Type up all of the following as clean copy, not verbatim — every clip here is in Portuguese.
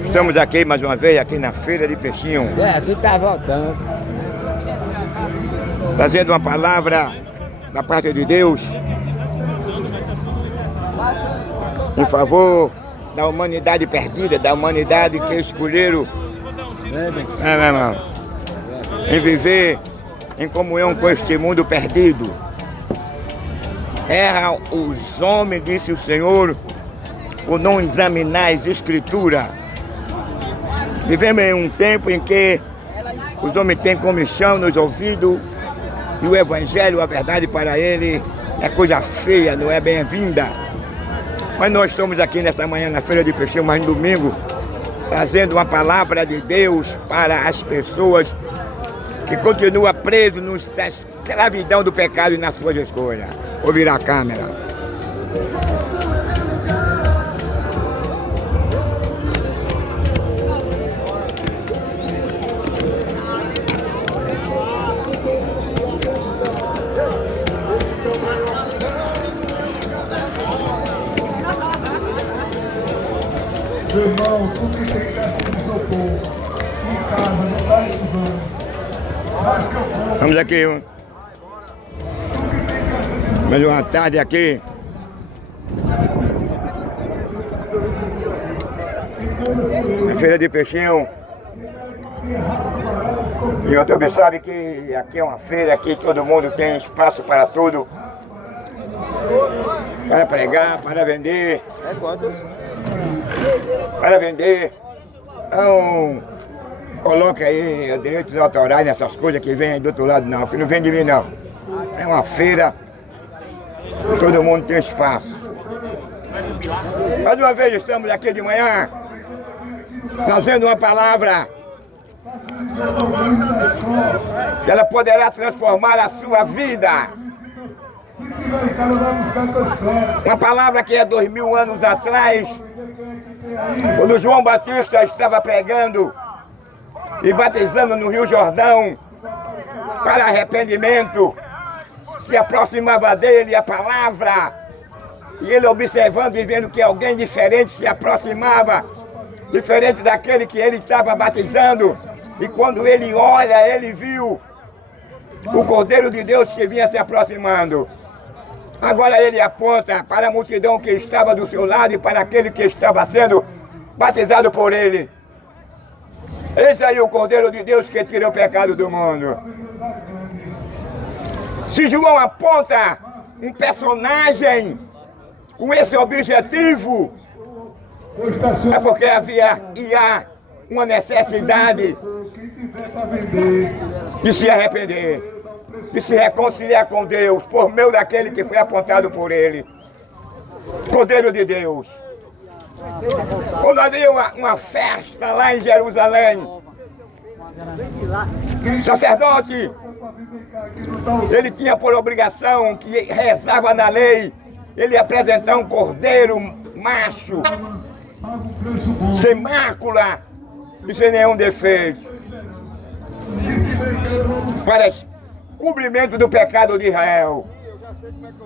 Estamos aqui mais uma vez, aqui na Feira de Peixinho. Você tá voltando. Trazendo uma palavra da parte de Deus em favor da humanidade perdida, da humanidade que escolheram meu irmão, em viver em comunhão com este mundo perdido. Erram os homens, disse o Senhor, por não examinar as Escrituras. Vivemos em um tempo em que os homens têm comichão nos ouvidos e o Evangelho, a verdade para ele, é coisa feia, não é bem-vinda. Mas nós estamos aqui nessa manhã na Feira de Peixinho, mas no domingo, trazendo uma palavra de Deus para as pessoas que continuam presos na escravidão do pecado e nas suas escolhas. Vou virar a câmera. Meu irmão, tu que tem caixa de isopor em casa, não está usando. Mas que eu vou. Vamos aqui, mais uma tarde aqui. Na Feira de Peixinho. E o YouTube sabe que aqui é uma feira, aqui todo mundo tem espaço para tudo. Para pregar, para vender. É quanto? Para vender. Então, coloca aí direitos autorais nessas coisas que vem aí do outro lado não, que não vem de mim não. É uma feira, todo mundo tem espaço. Mais uma vez estamos aqui de manhã, trazendo uma palavra que ela poderá transformar a sua vida. Uma palavra que é 2000 anos atrás, quando João Batista estava pregando e batizando no Rio Jordão para arrependimento, se aproximava dele a palavra, e ele observando e vendo que alguém diferente se aproximava, diferente daquele que ele estava batizando, e quando ele olha, ele viu o Cordeiro de Deus que vinha se aproximando. Agora ele aponta para a multidão que estava do seu lado e para aquele que estava sendo batizado por ele. Esse aí é o Cordeiro de Deus que tira o pecado do mundo. Se João aponta um personagem com esse objetivo, é porque havia e há uma necessidade de se arrepender, de se reconciliar com Deus, por meio daquele que foi apontado por ele. Cordeiro de Deus. Quando havia uma festa lá em Jerusalém, sacerdote, ele tinha por obrigação, que rezava na lei, ele apresentar um cordeiro macho, sem mácula e sem nenhum defeito, para cobrimento do pecado de Israel.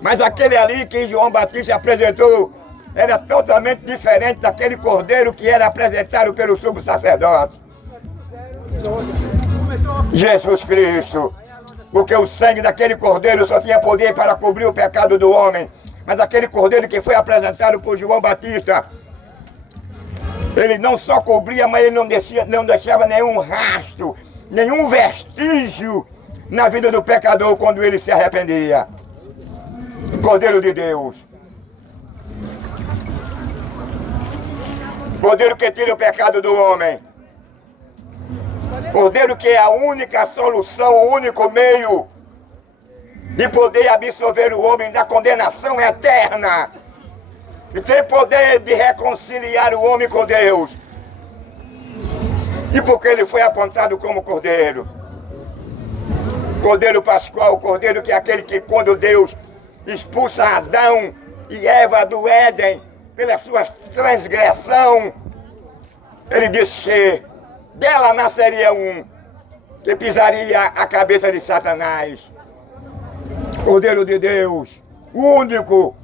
Mas aquele ali que João Batista apresentou era totalmente diferente daquele cordeiro que era apresentado pelo sumo sacerdote, Jesus Cristo. Porque o sangue daquele cordeiro só tinha poder para cobrir o pecado do homem. Mas aquele cordeiro que foi apresentado por João Batista, ele não só cobria, mas ele não deixava nenhum rastro, nenhum vestígio na vida do pecador quando ele se arrependia. Cordeiro de Deus. Cordeiro que tira o pecado do homem. Cordeiro que é a única solução, o único meio de poder absolver o homem da condenação eterna. E tem poder de reconciliar o homem com Deus. E porque ele foi apontado como cordeiro. Cordeiro pascual, o cordeiro que é aquele que quando Deus expulsa Adão e Eva do Éden pela sua transgressão, ele disse que dela nasceria um que pisaria a cabeça de Satanás. Cordeiro de Deus, o único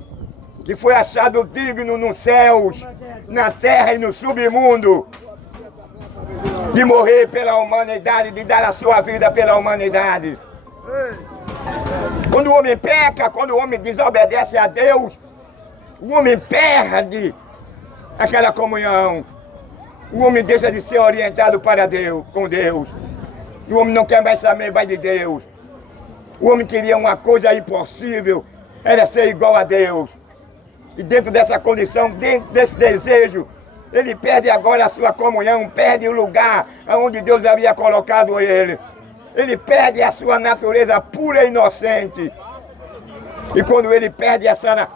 que foi achado digno nos céus, na terra e no submundo, de morrer pela humanidade, de dar a sua vida pela humanidade. Quando o homem peca, quando o homem desobedece a Deus, o homem perde aquela comunhão. O homem deixa de ser orientado para Deus, com Deus. O homem não quer mais saber mais de Deus. O homem queria uma coisa impossível, era ser igual a Deus. E dentro dessa condição, dentro desse desejo, ele perde agora a sua comunhão, perde o lugar onde Deus havia colocado ele. Ele perde a sua natureza pura e inocente. E quando ele perde essa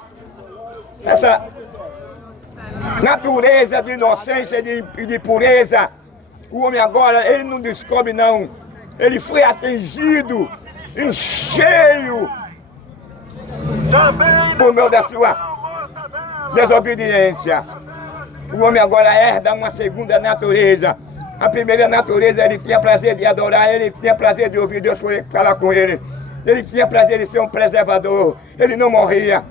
natureza de inocência e de pureza, o homem agora, ele não descobre não. Ele foi atingido em cheio por meio da sua desobediência. O homem agora herda uma segunda natureza. A primeira natureza, ele tinha prazer de adorar, ele tinha prazer de ouvir Deus falar com ele. Ele tinha prazer de ser um preservador. Ele não morria.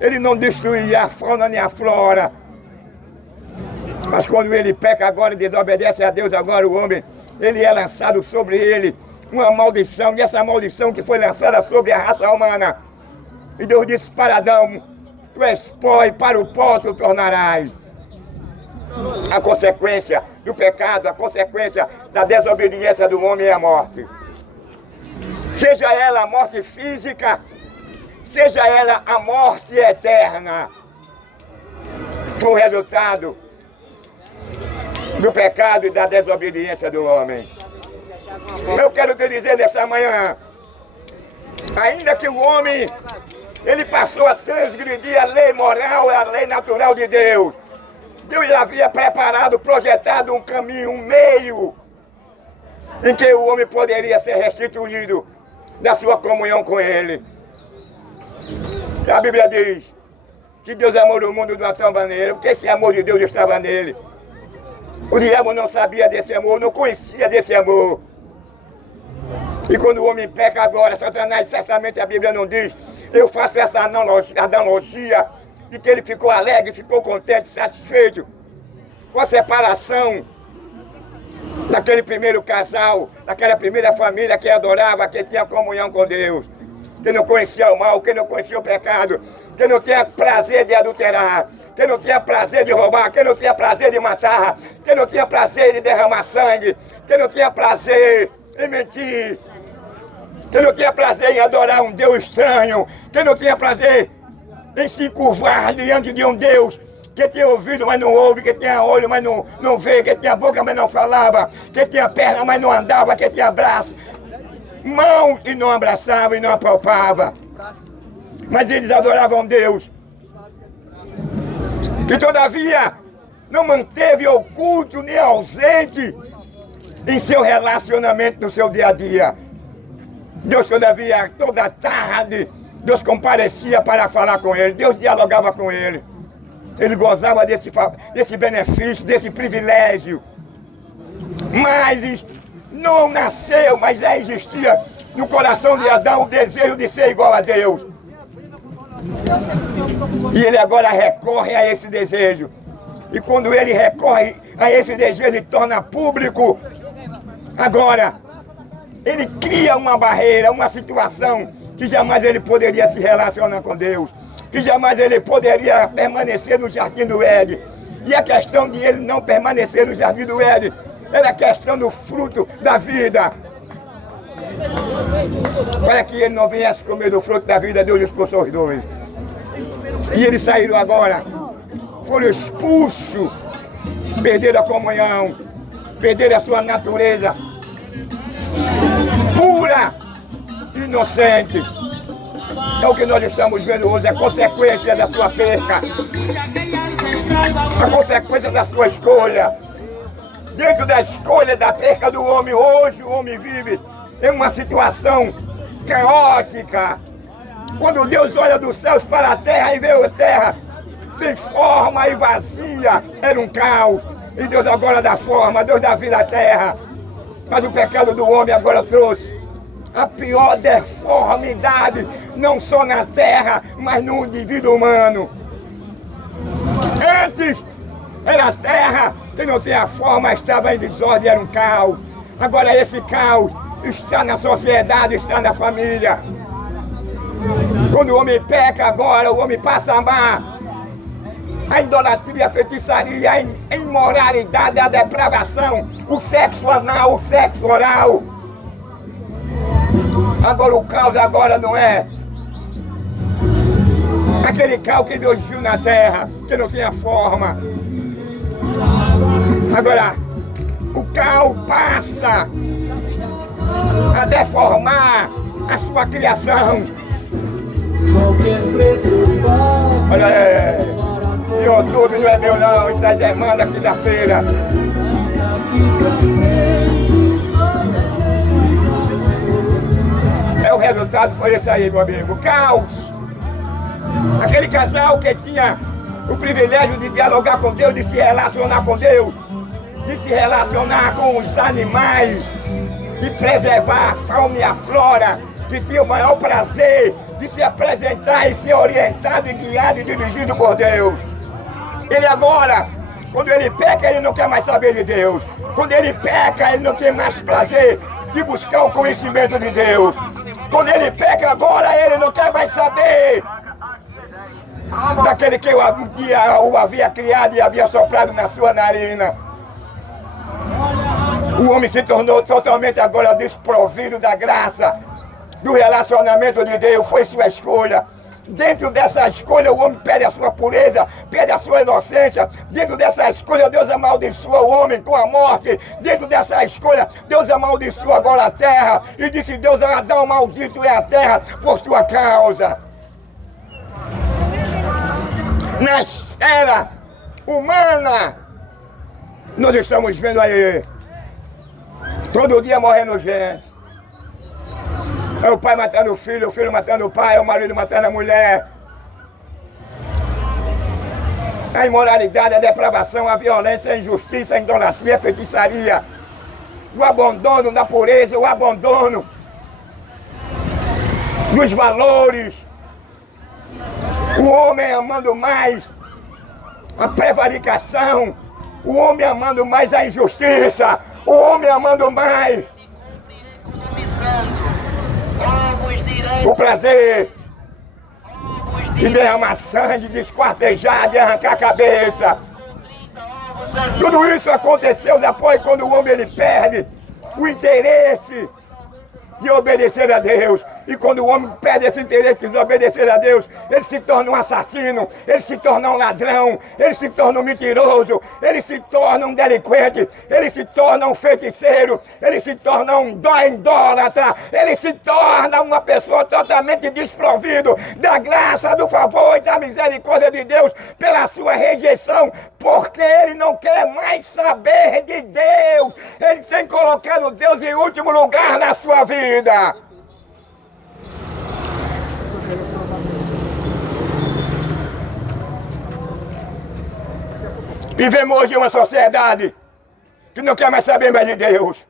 Ele não destruía a fauna nem a flora. Mas quando ele peca agora e desobedece a Deus, agora o homem, ele é lançado sobre ele uma maldição. E essa maldição que foi lançada sobre a raça humana. E Deus disse para Adão, tu és pó e para o pó tu tornarás. A consequência do pecado, a consequência da desobediência do homem é a morte. Seja ela a morte física, seja ela a morte eterna. O resultado do pecado e da desobediência do homem. Eu quero te dizer nessa manhã, ainda que o homem, ele passou a transgredir a lei moral e a lei natural de Deus. Deus havia preparado, projetado um caminho, um meio, em que o homem poderia ser restituído da sua comunhão com Ele. A Bíblia diz que Deus amou o mundo de uma tal maneira, porque esse amor de Deus estava nele. O diabo não sabia desse amor, não conhecia desse amor. E quando o homem peca agora, Satanás, certamente a Bíblia não diz, eu faço essa analogia de que ele ficou alegre, ficou contente, satisfeito com a separação daquele primeiro casal, daquela primeira família que adorava, que tinha comunhão com Deus, que não conhecia o mal, que não conhecia o pecado, que não tinha prazer de adulterar, que não tinha prazer de roubar, que não tinha prazer de matar, que não tinha prazer de derramar sangue, que não tinha prazer em mentir, que não tinha prazer em adorar um Deus estranho, que não tinha prazer em se curvar diante de um Deus que tinha ouvido, mas não ouve, que tinha olho, mas não vê, que tinha boca, mas não falava, que tinha perna, mas não andava, que tinha braço, mão e não abraçava e não apalpava. Mas eles adoravam Deus, que todavia não manteve oculto nem ausente em seu relacionamento no seu dia a dia. Deus todavia, toda tarde, Deus comparecia para falar com ele, Deus dialogava com ele. Ele gozava desse benefício, desse privilégio. Mas não nasceu, mas já existia no coração de Adão o desejo de ser igual a Deus. E ele agora recorre a esse desejo. E quando ele recorre a esse desejo, ele torna público. Agora, ele cria uma barreira, uma situação que jamais ele poderia se relacionar com Deus, que jamais ele poderia permanecer no jardim do Éden. E a questão de ele não permanecer no jardim do Éden era a questão do fruto da vida. Para que ele não viesse comer do fruto da vida, Deus expulsou os dois. E eles saíram agora, foram expulsos, perderam a comunhão, perderam a sua natureza pura, inocente. É o que nós estamos vendo hoje, a consequência da sua perca, a consequência da sua escolha. Dentro da escolha da perca do homem, hoje o homem vive em uma situação caótica. Quando Deus olha dos céus para a terra e vê a terra sem forma e vazia, era um caos. E Deus agora dá forma, Deus dá vida à terra. Mas o pecado do homem agora trouxe a pior deformidade, não só na terra, mas no indivíduo humano. Antes era a terra que não tinha forma, estava em desordem, era um caos. Agora esse caos está na sociedade, está na família. Quando o homem peca agora, o homem passa a amar a idolatria, a feitiçaria, a imoralidade, a depravação, o sexo anal, o sexo oral. Agora o caos agora não é aquele caos que Deus viu na terra, que não tinha forma. Agora o caos passa a deformar a sua criação. Olha, em outubro não é meu não, isso é demanda quinta-feira. O resultado foi esse aí, meu amigo, caos. Aquele casal que tinha o privilégio de dialogar com Deus, de se relacionar com Deus, de se relacionar com os animais, de preservar a fauna e a flora, que tinha o maior prazer de se apresentar e ser orientado e guiado e dirigido por Deus. Ele agora, quando ele peca, ele não quer mais saber de Deus. Quando ele peca, ele não tem mais prazer de buscar o conhecimento de Deus. Quando ele peca agora, ele não quer mais saber daquele que o havia criado e havia soprado na sua narina. O homem se tornou totalmente agora desprovido da graça, do relacionamento de Deus, foi sua escolha. Dentro dessa escolha o homem perde a sua pureza, perde a sua inocência. Dentro dessa escolha Deus amaldiçoa o homem com a morte. Dentro dessa escolha Deus amaldiçoa agora a terra. E disse Deus: Adão, maldito é a terra por tua causa. Na esfera humana nós estamos vendo aí todo dia morrendo gente. É o pai matando o filho matando o pai, é o marido matando a mulher. A imoralidade, a depravação, a violência, a injustiça, a idolatria, a feitiçaria. O abandono da pureza, o abandono dos valores. O homem amando mais a prevaricação. O homem amando mais a injustiça. O homem amando mais o prazer de derramar sangue, de esquartejar, de arrancar a cabeça. Tudo isso aconteceu depois quando o homem ele perde o interesse de obedecer a Deus. E quando o homem perde esse interesse de obedecer a Deus, ele se torna um assassino, ele se torna um ladrão, ele se torna um mentiroso, ele se torna um delinquente, ele se torna um feiticeiro, ele se torna um idólatra, ele se torna uma pessoa totalmente desprovido da graça, do favor e da misericórdia de Deus pela sua rejeição, porque ele não quer mais saber de Deus. Ele tem colocado Deus em último lugar na sua vida. Vivemos hoje uma sociedade que não quer mais saber mais de Deus.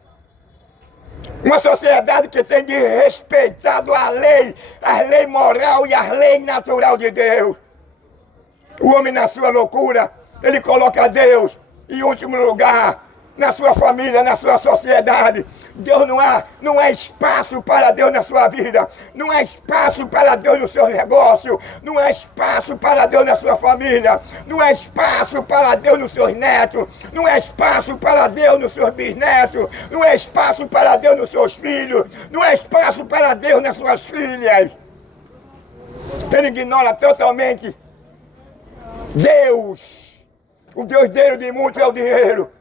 Uma sociedade que tem desrespeitado a lei moral e a lei natural de Deus. O homem, na sua loucura, ele coloca Deus em último lugar, na sua família, na sua sociedade. Deus não há espaço para Deus na sua vida. Não há espaço para Deus no seu negócio. Não há espaço para Deus na sua família. Não há espaço para Deus nos seus netos. Não há espaço para Deus nos seus bisnetos. Não há espaço para Deus nos seus filhos. Não há espaço para Deus nas suas filhas. Ele ignora totalmente Deus. O Deus dele de muito é o dinheiro.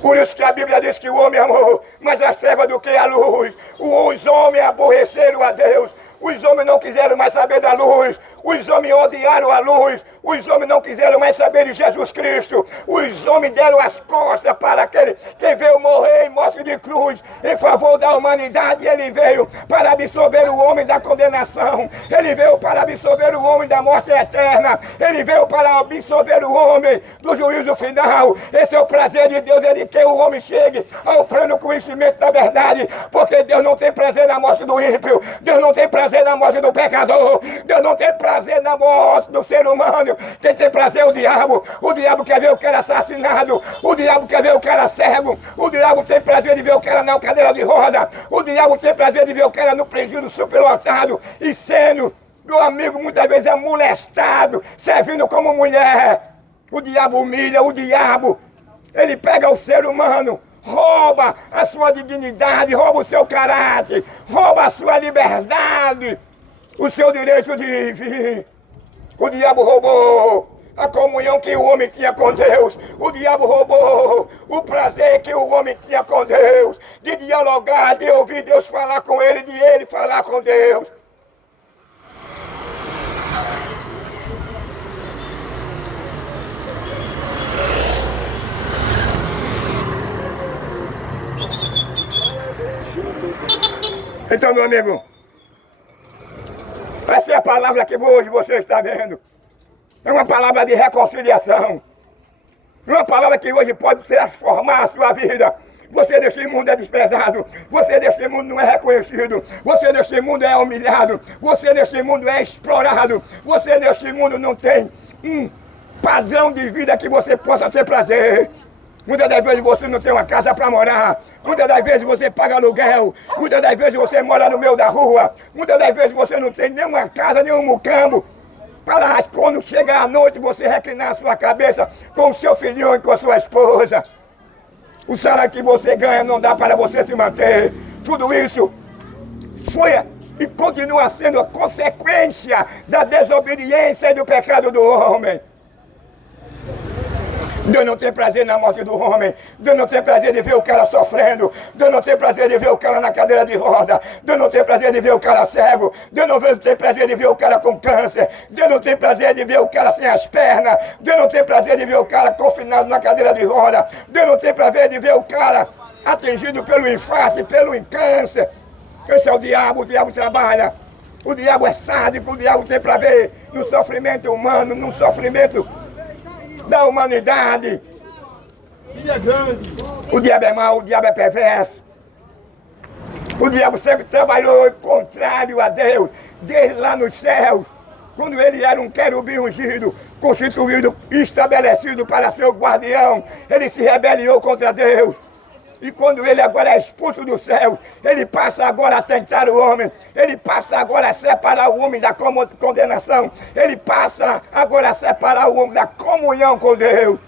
Por isso que a Bíblia diz que o homem amou mais as trevas do que a luz. Os homens aborreceram a Deus. Os homens não quiseram mais saber da luz. Os homens odiaram a luz. Os homens não quiseram mais saber de Jesus Cristo. Os homens deram as costas para aquele que veio morrer em morte de cruz em favor da humanidade. Ele veio para absolver o homem da condenação. Ele veio para absolver o homem da morte eterna. Ele veio para absolver o homem do juízo final. Esse é o prazer de Deus, ele quer que o homem chegue ao pleno conhecimento da verdade. Porque Deus não tem prazer na morte do ímpio. Deus não tem prazer na morte do pecador. Deus não tem prazer prazer na morte do ser humano. Quem tem prazer é o diabo. O diabo quer ver o cara assassinado. O diabo quer ver o cara cego. O diabo tem prazer de ver o cara na cadeira de roda. O diabo tem prazer de ver o cara no presídio superlotado e sendo, meu amigo, muitas vezes é molestado, servindo como mulher. O diabo humilha, o diabo, ele pega o ser humano, rouba a sua dignidade, rouba o seu caráter, rouba a sua liberdade, o seu direito de vir. O diabo roubou a comunhão que o homem tinha com Deus. O diabo roubou o prazer que o homem tinha com Deus, de dialogar, de ouvir Deus falar com ele, de ele falar com Deus. Então, meu amigo, essa é a palavra que hoje você está vendo. É uma palavra de reconciliação. Uma palavra que hoje pode transformar a sua vida. Você nesse mundo é desprezado. Você nesse mundo não é reconhecido. Você nesse mundo é humilhado. Você nesse mundo é explorado. Você nesse mundo não tem um padrão de vida que você possa ter prazer. Muitas das vezes você não tem uma casa para morar. Muitas das vezes você paga aluguel. Muitas das vezes você mora no meio da rua. Muitas das vezes você não tem nenhuma casa, nenhum mucambo. Para quando chegar a noite você reclinar a sua cabeça com o seu filhinho e com a sua esposa. O salário que você ganha não dá para você se manter. Tudo isso foi e continua sendo a consequência da desobediência e do pecado do homem. Deus não tem prazer na morte do homem. Deus não tem prazer de ver o cara sofrendo. Deus não tem prazer de ver o cara na cadeira de roda. Deus não tem prazer de ver o cara cego. Deus não tem prazer de ver o cara com câncer. Deus não tem prazer de ver o cara sem as pernas. Deus não tem prazer de ver o cara confinado na cadeira de roda. Deus não tem prazer de ver o cara atingido pelo infarto, pelo câncer. Esse é o diabo trabalha. O diabo é sádico, o diabo tem prazer no sofrimento humano, no sofrimento da humanidade. O diabo é mau, o diabo é perverso. O diabo sempre trabalhou contrário a Deus, desde lá nos céus, quando ele era um querubim ungido, constituído e estabelecido para ser o guardião. Ele se rebeliou contra Deus. E quando ele agora é expulso do céu, ele passa agora a tentar o homem. Ele passa agora a separar o homem da condenação. Ele passa agora a separar o homem da comunhão com Deus.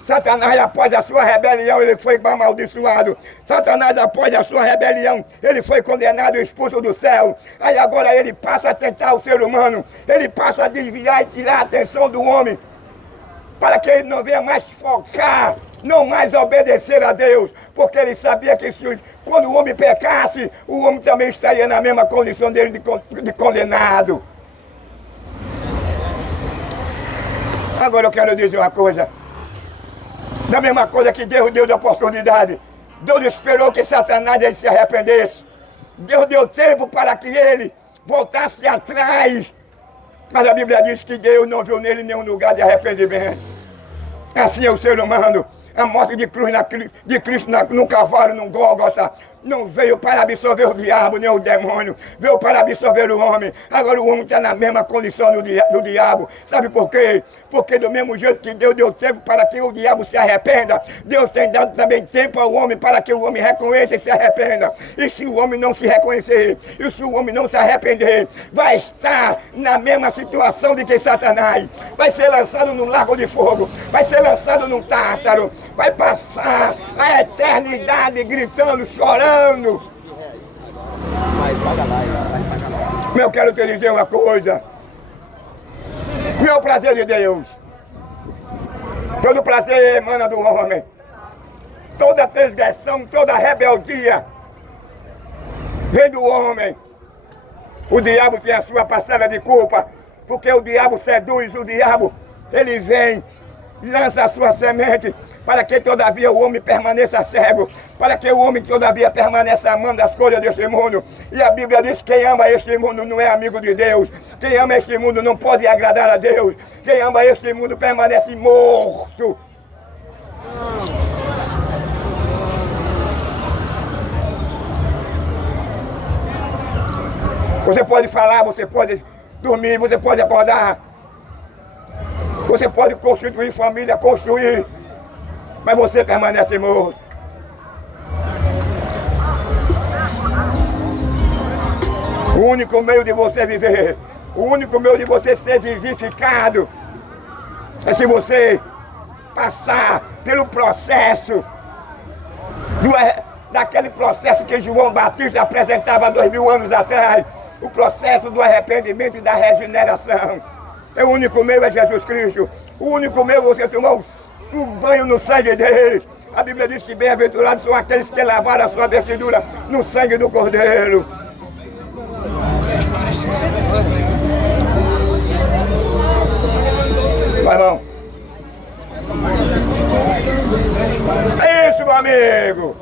Satanás, após a sua rebelião, ele foi amaldiçoado. Satanás, após a sua rebelião, ele foi condenado e expulso do céu. Aí agora ele passa a tentar o ser humano. Ele passa a desviar e tirar a atenção do homem, para que ele não venha mais focar, não mais obedecer a Deus, porque ele sabia que quando o homem pecasse, o homem também estaria na mesma condição dele de condenado. Agora eu quero dizer uma coisa. Da mesma coisa que Deus deu de oportunidade, Deus esperou que Satanás ele se arrependesse. Deus deu tempo para que ele voltasse atrás. Mas a Bíblia diz que Deus não viu nele nenhum lugar de arrependimento. Assim é o ser humano. A morte de Cristo no Calvário, no Gólgota, não veio para absorver o diabo, nem o demônio. Veio para absorver o homem. Agora o homem está na mesma condição do diabo. Sabe por quê? Porque do mesmo jeito que Deus deu tempo para que o diabo se arrependa, Deus tem dado também tempo ao homem para que o homem reconheça e se arrependa. E se o homem não se reconhecer, e se o homem não se arrepender, vai estar na mesma situação de que Satanás. Vai ser lançado no lago de fogo, vai ser lançado num tártaro, vai passar a eternidade gritando, chorando. Mas eu quero te dizer uma coisa. Meu prazer de Deus. Todo prazer emana do homem. Toda transgressão, toda rebeldia vem do homem. O diabo tem a sua parcela de culpa, porque o diabo seduz, o diabo, ele vem, lança a sua semente, para que todavia o homem permaneça cego, para que o homem todavia permaneça amando as coisas deste mundo. E a Bíblia diz que quem ama este mundo não é amigo de Deus. Quem ama este mundo não pode agradar a Deus. Quem ama este mundo permanece morto. Você pode falar, você pode dormir, você pode acordar. Você pode constituir família, construir, mas você permanece morto. O único meio de você viver, o único meio de você ser vivificado, é se você passar pelo processo, daquele processo que João Batista apresentava 2000 anos atrás, o processo do arrependimento e da regeneração. O único meio é Jesus Cristo. O único meio é você tomar um banho no sangue dele. A Bíblia diz que bem-aventurados são aqueles que lavaram a sua vestidura no sangue do Cordeiro. Vai, irmão. É isso, meu amigo.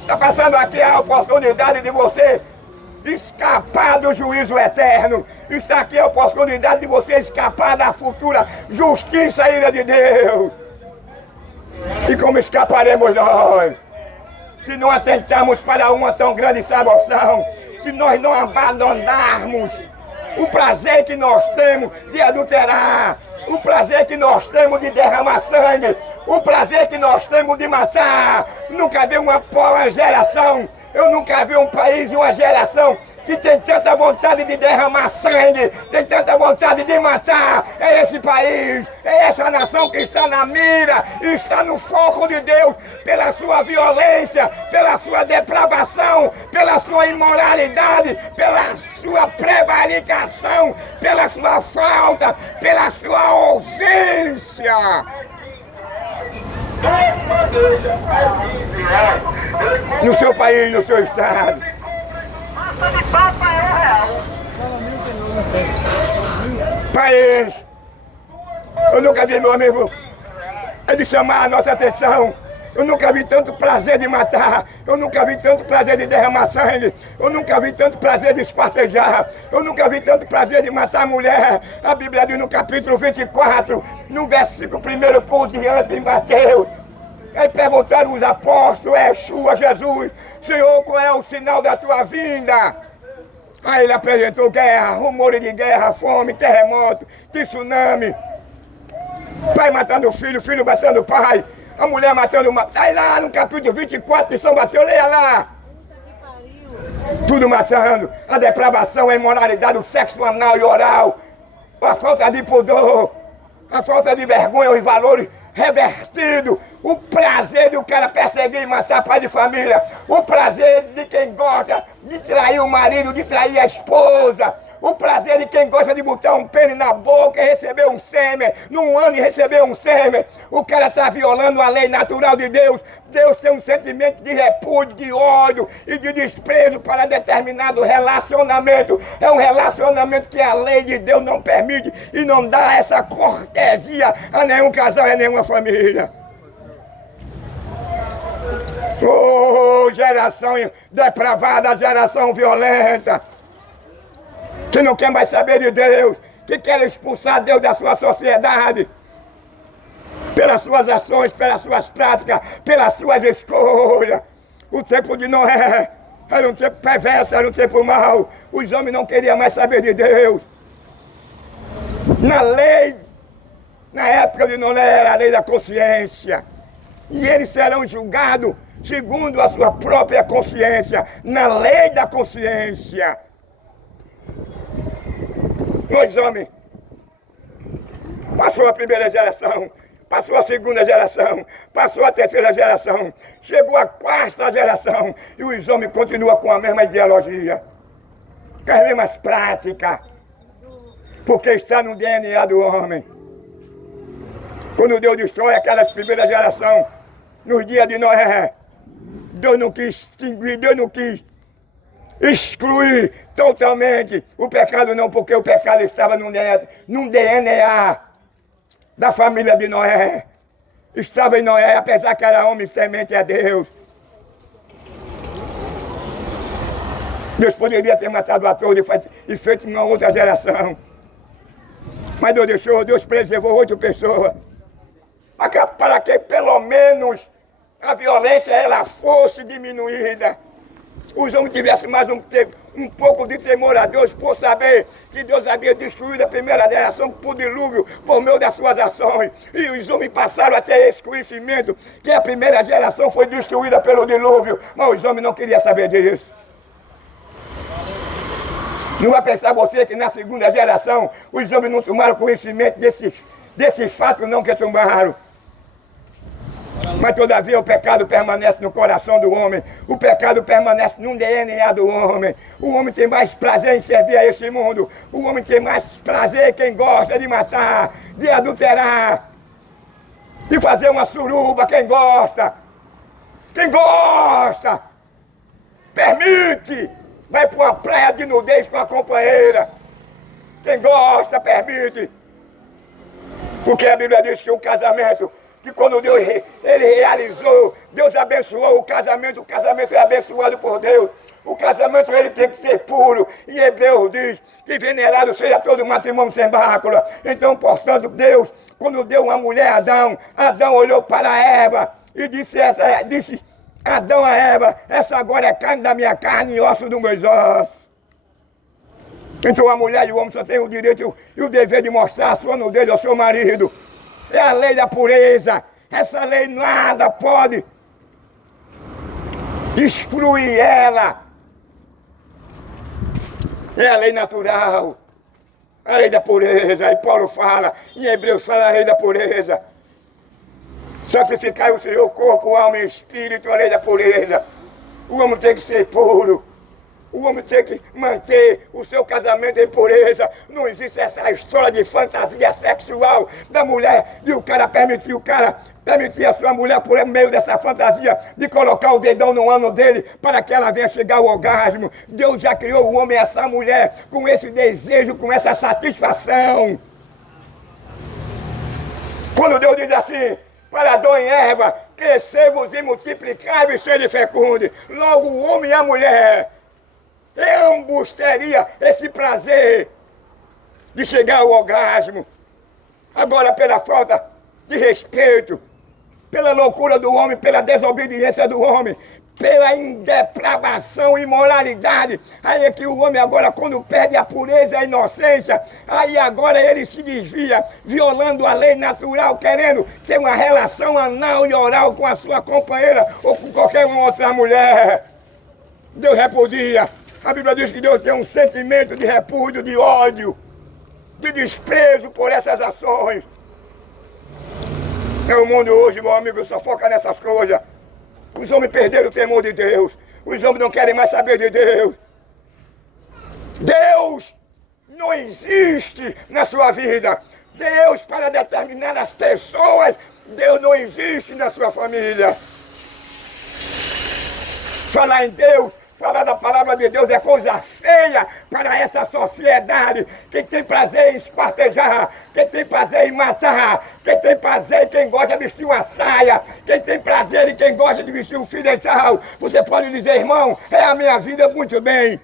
Está passando aqui a oportunidade de você escapar do juízo eterno. Está aqui a oportunidade de você escapar da futura justiça e ira de Deus. E como escaparemos nós? Se não atentarmos para uma tão grande salvação, se nós não abandonarmos o prazer que nós temos de adulterar, o prazer que nós temos de derramar sangue, o prazer que nós temos de matar. Nunca vi uma geração, eu nunca vi um país e uma geração que tem tanta vontade de derramar sangue, tem tanta vontade de matar. É esse país, é essa nação que está na mira, está no foco de Deus, pela sua violência, pela sua depravação, pela sua imoralidade, pela sua prevaricação, pela sua falta, pela sua ausência. No seu país, no seu estado. País, eu nunca vi, meu amigo, é de chamar a nossa atenção. Eu nunca vi tanto prazer de matar, eu nunca vi tanto prazer de derramar sangue, eu nunca vi tanto prazer de esquartejar, eu nunca vi tanto prazer de matar a mulher. A Bíblia diz no capítulo 24, no versículo 1 por diante, em Mateus. Aí perguntaram os apóstolos, Yeshua, Jesus, Senhor, qual é o sinal da tua vinda? Aí ele apresentou guerra, rumores de guerra, fome, terremoto, tsunami. Pai matando o filho, filho matando o pai, a mulher matando o marido. Aí lá no capítulo 24 de São Mateus, leia lá. Tudo matando, a depravação, a imoralidade, o sexo anal e oral, a falta de pudor, a falta de vergonha, os valores revertido, o prazer do cara perseguir e matar pai de família, o prazer de quem gosta de trair o marido, de trair a esposa, o prazer de quem gosta de botar um pênis na boca e receber um sêmen, num ano e receber um sêmen. O cara está violando a lei natural de Deus. Deus tem um sentimento de repúdio, de ódio e de desprezo para determinado relacionamento. É um relacionamento que a lei de Deus não permite e não dá essa cortesia a nenhum casal e a nenhuma família. Oh, geração depravada, geração violenta, que não quer mais saber de Deus, que quer expulsar Deus da sua sociedade, pelas suas ações, pelas suas práticas, pelas suas escolhas. O tempo de Noé era um tempo perverso, era um tempo mau. Os homens não queriam mais saber de Deus. Na lei, na época de Noé, era a lei da consciência. E eles serão julgados segundo a sua própria consciência, na lei da consciência. Nós, homens, passou a primeira geração, passou a segunda geração, passou a terceira geração, chegou a quarta geração e os homens continuam com a mesma ideologia, com as mesmas práticas, porque está no DNA do homem. Quando Deus destrói aquelas primeiras gerações, nos dias de Noé, Deus não quis extinguir, Deus não quis excluir totalmente o pecado, não, porque o pecado estava no DNA da família de Noé. Estava em Noé, apesar que era homem semente a Deus. Deus poderia ter matado a todos e feito uma outra geração. Mas Deus deixou, Deus preservou 8 pessoas. Para que pelo menos a violência ela fosse diminuída. Os homens tivessem mais um pouco de temor a Deus, por saber que Deus havia destruído a primeira geração por dilúvio, por meio das suas ações. E os homens passaram a ter esse conhecimento, que a primeira geração foi destruída pelo dilúvio, mas os homens não queriam saber disso. Não vai pensar você que na segunda geração os homens não tomaram conhecimento desses fatos não que tomaram. Mas todavia o pecado permanece no coração do homem. O pecado permanece no DNA do homem. O homem tem mais prazer em servir a esse mundo. O homem tem mais prazer quem gosta de matar, de adulterar, de fazer uma suruba, quem gosta. Quem gosta, permite. Vai para uma praia de nudez com a companheira. Quem gosta, permite. Porque a Bíblia diz que um casamento, que quando Deus ele realizou, Deus abençoou o casamento é abençoado por Deus. O casamento ele tem que ser puro. Em Hebreus diz que venerado seja todo matrimônio sem mácula. Então, portanto, Deus, quando deu uma mulher a Adão, Adão olhou para Eva e disse Adão a Eva, essa agora é carne da minha carne e osso dos meus ossos. Então a mulher e o homem só têm o direito e o dever de mostrar a sua nudez ao seu marido. É a lei da pureza. Essa lei nada pode destruir ela. É a lei natural. A lei da pureza. E Paulo fala, em Hebreus fala a lei da pureza. Santificai o Senhor, corpo, alma e espírito, a lei da pureza. O homem tem que ser puro. O homem tem que manter o seu casamento em pureza. Não existe essa história de fantasia sexual da mulher, de o cara permitir a sua mulher por meio dessa fantasia de colocar o dedão no ano dele para que ela venha chegar ao orgasmo. Deus já criou o homem e essa mulher com esse desejo, com essa satisfação. Quando Deus diz assim, para Adão e Eva, crescei-vos e multiplicai-vos e sede fecundes. Logo o homem e a mulher, ambos teriam esse prazer de chegar ao orgasmo. Agora, pela falta de respeito, pela loucura do homem, pela desobediência do homem, pela depravação e imoralidade, aí é que o homem agora, quando perde a pureza e a inocência, aí agora ele se desvia, violando a lei natural, querendo ter uma relação anal e oral com a sua companheira ou com qualquer outra mulher. Deus repudia. A Bíblia diz que Deus tem um sentimento de repúdio, de ódio, de desprezo por essas ações. O mundo hoje, meu amigo, só foca nessas coisas. Os homens perderam o temor de Deus. Os homens não querem mais saber de Deus. Deus não existe na sua vida. Deus, para determinadas pessoas, Deus não existe na sua família. Falar em Deus, falar da palavra de Deus é coisa feia para essa sociedade. Quem tem prazer em espartejar, quem tem prazer em matar, quem tem prazer, quem gosta de vestir uma saia, quem tem prazer e quem gosta de vestir um fio dental. Você pode dizer, irmão, é a minha vida, muito bem.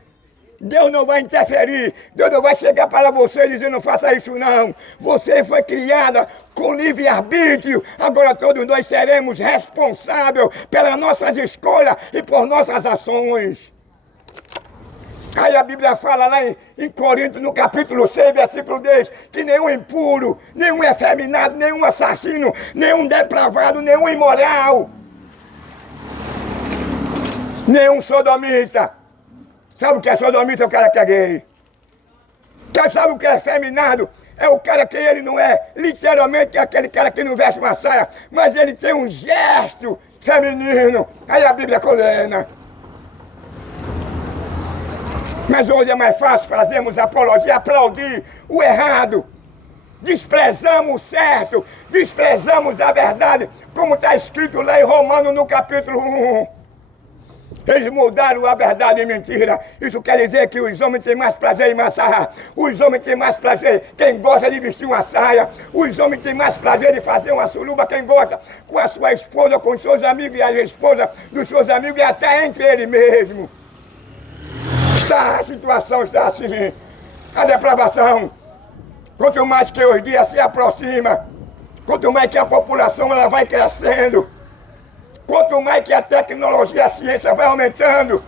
Deus não vai interferir, Deus não vai chegar para você e dizer não faça isso não. Você foi criada com livre-arbítrio, agora todos nós seremos responsáveis pelas nossas escolhas e por nossas ações. Aí a Bíblia fala lá em Coríntios, no capítulo 6, versículo 10, que nenhum impuro, nenhum efeminado, nenhum assassino, nenhum depravado, nenhum imoral, nenhum sodomita. Sabe o que é sodomita? É o cara que é gay. Sabe o que é efeminado? É o cara que ele não é literalmente aquele cara que não veste uma saia, mas ele tem um gesto feminino. Aí a Bíblia condena. Mas hoje é mais fácil fazermos apologia, aplaudir o errado. Desprezamos o certo, desprezamos a verdade, como está escrito lá em Romanos no capítulo 1. Eles mudaram a verdade em mentira. Isso quer dizer que os homens têm mais prazer em matar. Os homens têm mais prazer quem gosta de vestir uma saia. Os homens têm mais prazer de fazer uma suruba quem gosta com a sua esposa, com os seus amigos e a esposa dos seus amigos e até entre ele mesmo. A situação está assim. A depravação. Quanto mais que os dias se aproximam, quanto mais que a população ela vai crescendo, quanto mais que a tecnologia e a ciência vai aumentando,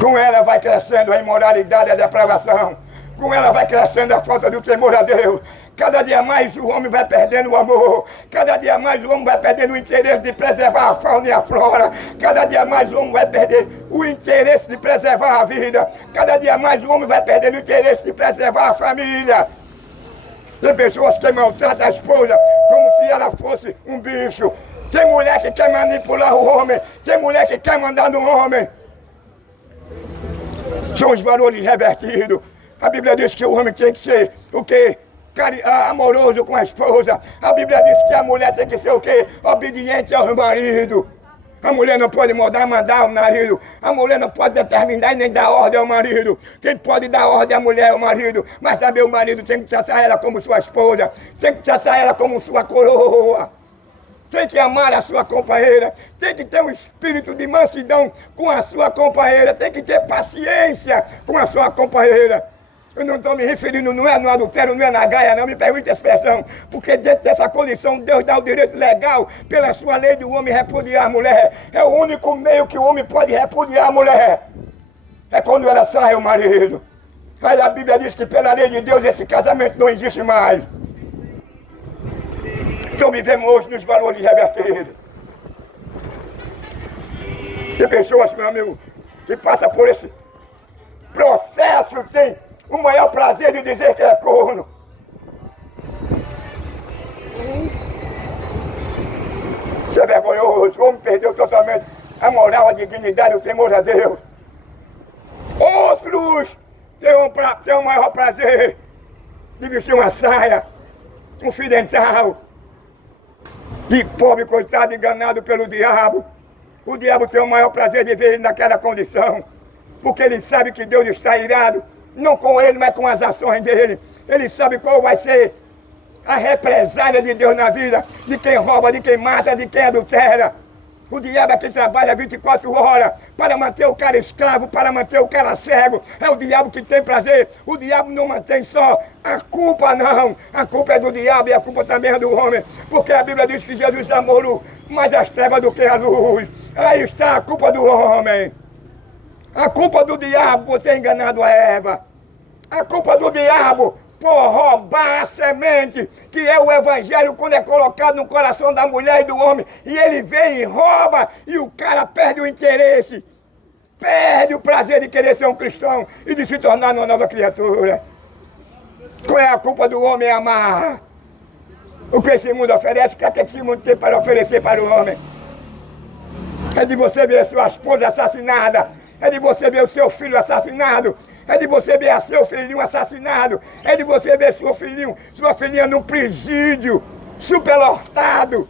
Com ela vai crescendo a imoralidade e a depravação. Com ela vai crescendo a falta do temor a Deus. Cada dia mais o homem vai perdendo o amor. Cada dia mais o homem vai perdendo o interesse de preservar a fauna e a flora. Cada dia mais o homem vai perder o interesse de preservar a vida. Cada dia mais o homem vai perdendo o interesse de preservar a família. Tem pessoas que maltratam a esposa como se ela fosse um bicho. Tem mulher que quer manipular o homem. Tem mulher que quer mandar no homem. São os valores revertidos. A Bíblia diz que o homem tem que ser o quê? Amoroso com a esposa. A Bíblia diz que a mulher tem que ser o quê? Obediente ao marido. A mulher não pode mandar o marido. A mulher não pode determinar e nem dar ordem ao marido. Quem pode dar ordem à mulher é o marido. Mas também o marido tem que tratar ela como sua esposa. Tem que tratar ela como sua coroa. Tem que amar a sua companheira. Tem que ter um espírito de mansidão com a sua companheira. Tem que ter paciência com a sua companheira. Eu não estou me referindo, não é no adultério, não é na gaia, não, me permite a expressão. Porque dentro dessa condição, Deus dá o direito legal, pela sua lei, do homem repudiar a mulher. É o único meio que o homem pode repudiar a mulher. É quando ela sai o marido. Aí a Bíblia diz que pela lei de Deus esse casamento não existe mais. Então vivemos hoje nos valores revertidos. Tem pessoas, meu amigo, que passam por esse processo, tem o maior prazer de dizer que é corno. Isso é vergonhoso. O homem perdeu totalmente a moral, a dignidade, o temor a Deus. Outros têm o maior prazer de vestir uma saia, um fio dental, de pobre coitado enganado pelo diabo. O diabo tem o maior prazer de ver ele naquela condição, porque ele sabe que Deus está irado, não com ele, mas com as ações dele. Ele sabe qual vai ser a represália de Deus na vida, de quem rouba, de quem mata, de quem adultera. O diabo é que trabalha 24 horas para manter o cara escravo, para manter o cara cego. É o diabo que tem prazer. O diabo não mantém só a culpa, não. A culpa é do diabo e a culpa também é do homem. Porque a Bíblia diz que Jesus amou mais as trevas do que a luz. Aí está a culpa do homem. A culpa do diabo por ter enganado a Eva. A culpa do diabo por roubar a semente, que é o evangelho, quando é colocado no coração da mulher e do homem, e ele vem e rouba, e o cara perde o interesse, perde o prazer de querer ser um cristão e de se tornar uma nova criatura. Qual é a culpa do homem? Amar o que esse mundo oferece. O que é que esse mundo tem para oferecer para o homem? É de você ver sua esposa assassinada, é de você ver o seu filho assassinado, é de você ver seu filhinho assassinado, é de você ver seu filhinho, sua filhinha no presídio, superlotado.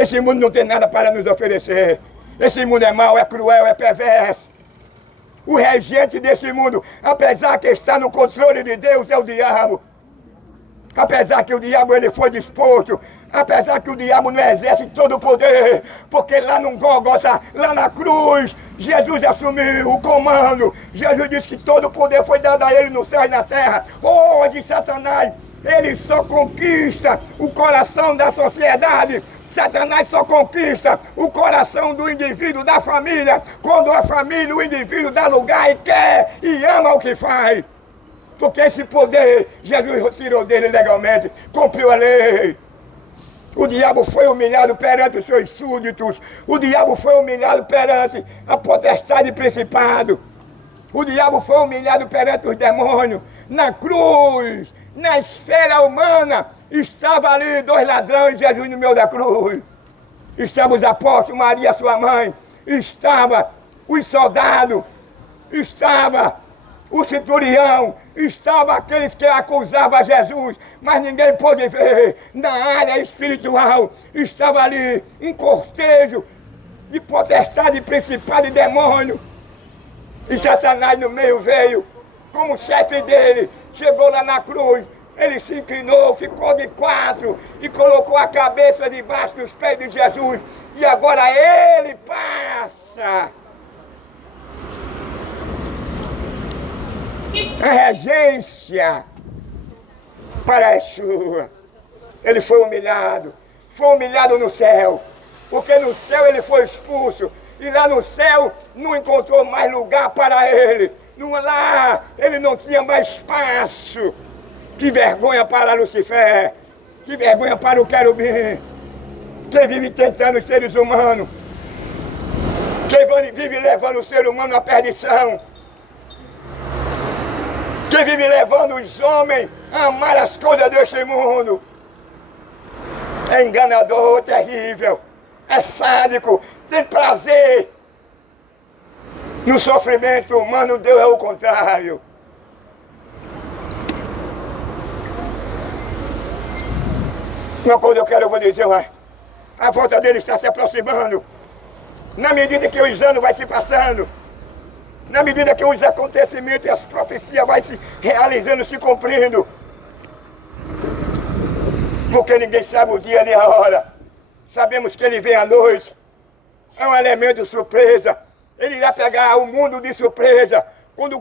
Esse mundo não tem nada para nos oferecer. Esse mundo é mau, é cruel, é perverso. O regente desse mundo, apesar que está no controle de Deus, é o diabo. Apesar que o diabo ele foi disposto, apesar que o diabo não exerce todo o poder, porque lá no Gólgota, lá na cruz, Jesus assumiu o comando. Jesus disse que todo o poder foi dado a ele no céu e na terra. Hoje Satanás, ele só conquista o coração da sociedade. Satanás só conquista o coração do indivíduo, da família, quando a família, o indivíduo dá lugar e quer e ama o que faz. Porque esse poder, Jesus tirou dele legalmente, cumpriu a lei. O diabo foi humilhado perante os seus súditos. O diabo foi humilhado perante a potestade e principado. O diabo foi humilhado perante os demônios. Na cruz, na esfera humana, estava ali 2 ladrões, Jesus no meio da cruz. Estavam os apóstolos, Maria, sua mãe. Estava os soldados. Estava o centurião, estava aqueles que acusavam Jesus, mas ninguém pôde ver. Na área espiritual estava ali um cortejo de potestade, principado e demônio. E Satanás no meio veio, como chefe dele, chegou lá na cruz, ele se inclinou, ficou de 4 e colocou a cabeça debaixo dos pés de Jesus. E agora ele passa. A regência para Yeshua. Ele foi humilhado no céu, porque no céu ele foi expulso, e lá no céu não encontrou mais lugar para ele. Lá ele não tinha mais espaço. Que vergonha para Lucifer, que vergonha para o querubim, que vive tentando os seres humanos, que vive levando o ser humano à perdição, que vive levando os homens a amar as coisas deste mundo. É enganador, terrível, é sádico, tem prazer no sofrimento humano. Deus é o contrário. Uma coisa eu vou dizer, a volta dele está se aproximando. Na medida que os anos vão se passando, na medida que os acontecimentos e as profecias vão se realizando, se cumprindo. Porque ninguém sabe o dia nem a hora. Sabemos que ele vem à noite. É um elemento de surpresa. Ele irá pegar o mundo de surpresa. Quando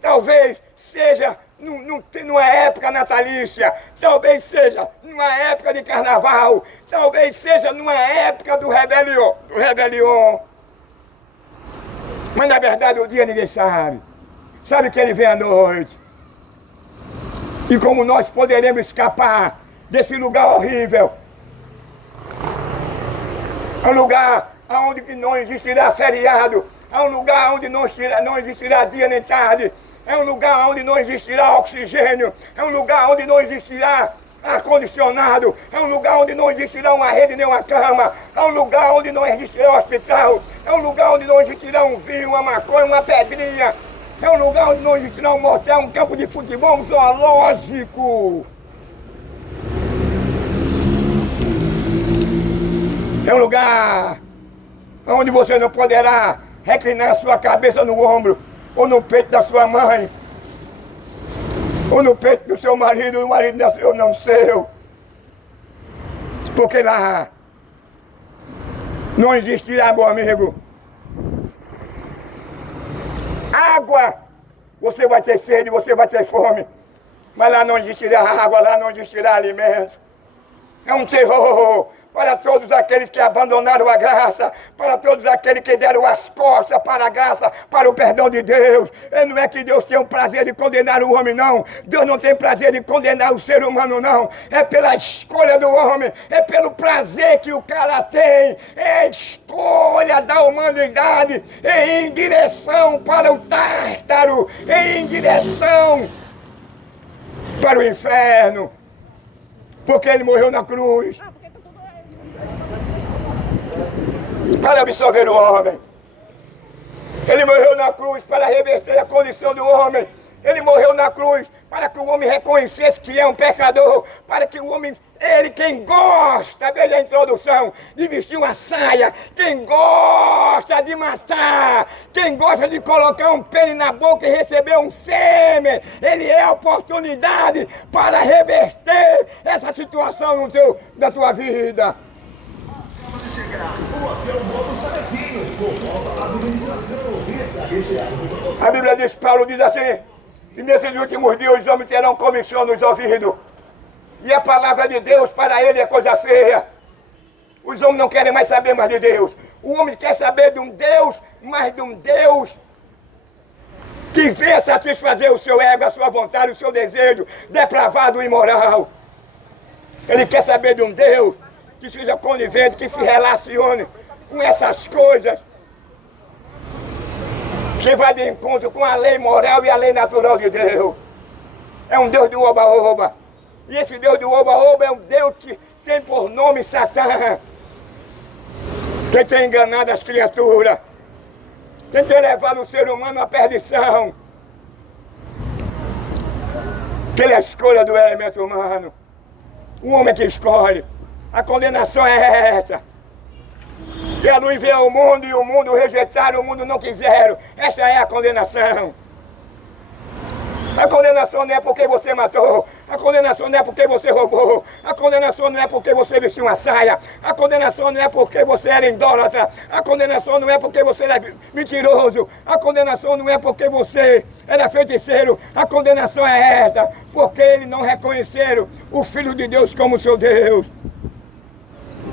talvez seja numa época natalícia, talvez seja numa época de carnaval, talvez seja numa época do rebelião. Mas na verdade o dia ninguém sabe. Sabe que ele vem à noite. E como nós poderemos escapar desse lugar horrível? É um lugar onde não existirá feriado. É um lugar onde não existirá dia nem tarde. É um lugar onde não existirá oxigênio. É um lugar onde não existirá ar-condicionado. É um lugar onde não existirá uma rede nem uma cama. É um lugar onde não existirá hospital. É um lugar onde não existirá um vinho, uma maconha, uma pedrinha. É um lugar onde não existirá um motel, um campo de futebol, um zoológico. É um lugar onde você não poderá reclinar sua cabeça no ombro, ou no peito da sua mãe, ou no peito do seu marido, o marido nasceu não seu. Porque lá não existirá, meu amigo, água. Você vai ter sede, você vai ter fome, mas lá não existirá água, lá não existirá alimento. É um terror para todos aqueles que abandonaram a graça, para todos aqueles que deram as costas para a graça, para o perdão de Deus. E não é que Deus tem o prazer de condenar o homem, não. Deus não tem prazer de condenar o ser humano, não. É pela escolha do homem, é pelo prazer que o cara tem. É a escolha da humanidade em direção para o Tártaro, em direção para o inferno. Porque ele morreu na cruz para absolver o homem. Ele morreu na cruz para reverter a condição do homem. Ele morreu na cruz para que o homem reconhecesse que é um pecador, para que o homem, quem gosta, veja a introdução, de vestir uma saia, quem gosta de matar, quem gosta de colocar um pênis na boca e receber um sêmen, ele é a oportunidade para reverter essa situação na tua vida. A Bíblia diz, Paulo diz assim, que nesses últimos dias os homens terão comichão nos ouvidos. E a palavra de Deus para ele é coisa feia. Os homens não querem mais saber mais de Deus. O homem quer saber de um Deus, mas de um Deus que venha satisfazer o seu ego, a sua vontade, o seu desejo depravado e imoral. Ele quer saber de um Deus que seja conivente, que se relacione com essas coisas, que vai de encontro com a lei moral e a lei natural de Deus. É um Deus do oba-oba. E esse Deus do oba-oba é um Deus que tem por nome Satã, que tem enganado as criaturas, que tem levado o ser humano à perdição. Pela escolha do elemento humano. O homem que escolhe. A condenação é essa. Que a luz veio ao mundo e o mundo rejeitaram, o mundo não quiseram. Essa é a condenação. A condenação não é porque você matou. A condenação não é porque você roubou. A condenação não é porque você vestiu uma saia. A condenação não é porque você era idólatra. A condenação não é porque você era mentiroso. A condenação não é porque você era feiticeiro. A condenação é essa, porque eles não reconheceram o Filho de Deus como seu Deus.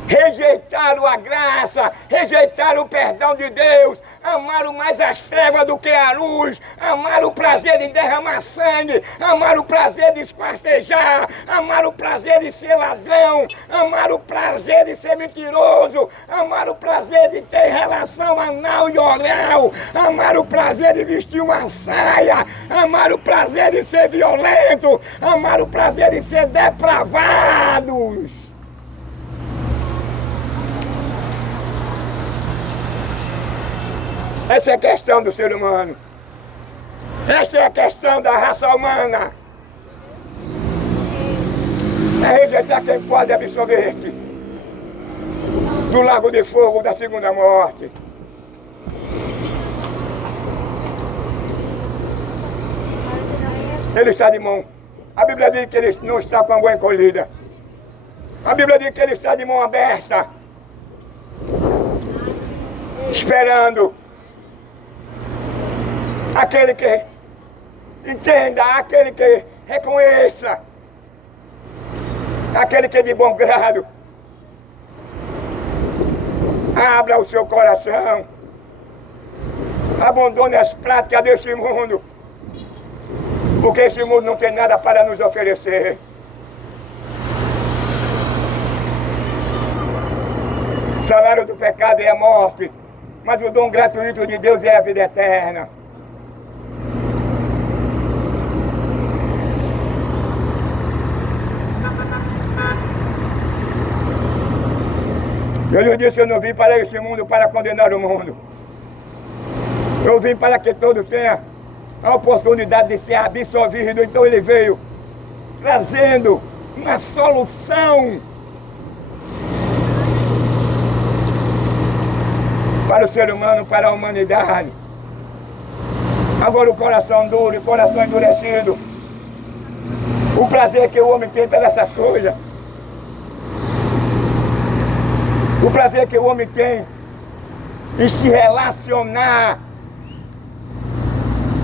rejeitaram a graça, rejeitaram o perdão de Deus, amaram mais as trevas do que a luz, amaram o prazer de derramar sangue, amaram o prazer de esquartejar, amaram o prazer de ser ladrão, amaram o prazer de ser mentiroso, amaram o prazer de ter relação anal e oral, amaram o prazer de vestir uma saia, amaram o prazer de ser violento, amaram o prazer de ser depravados. Essa é a questão do ser humano. Essa é a questão da raça humana. É rejeitar quem pode absorver-se do lago de fogo da segunda morte. Ele está de mão. A Bíblia diz que ele não está com a mão encolhida. A Bíblia diz que ele está de mão aberta, esperando aquele que entenda, aquele que reconheça, aquele que de bom grado abra o seu coração, abandone as práticas deste mundo, porque esse mundo não tem nada para nos oferecer. O salário do pecado é a morte, mas o dom gratuito de Deus é a vida eterna. Jesus disse: eu não vim para este mundo para condenar o mundo. Eu vim para que todos tenham a oportunidade de ser absolvido. Então ele veio trazendo uma solução para o ser humano, para a humanidade. Agora o coração duro, o coração endurecido, o prazer que o homem tem pelas essas coisas, o prazer que o homem tem em se relacionar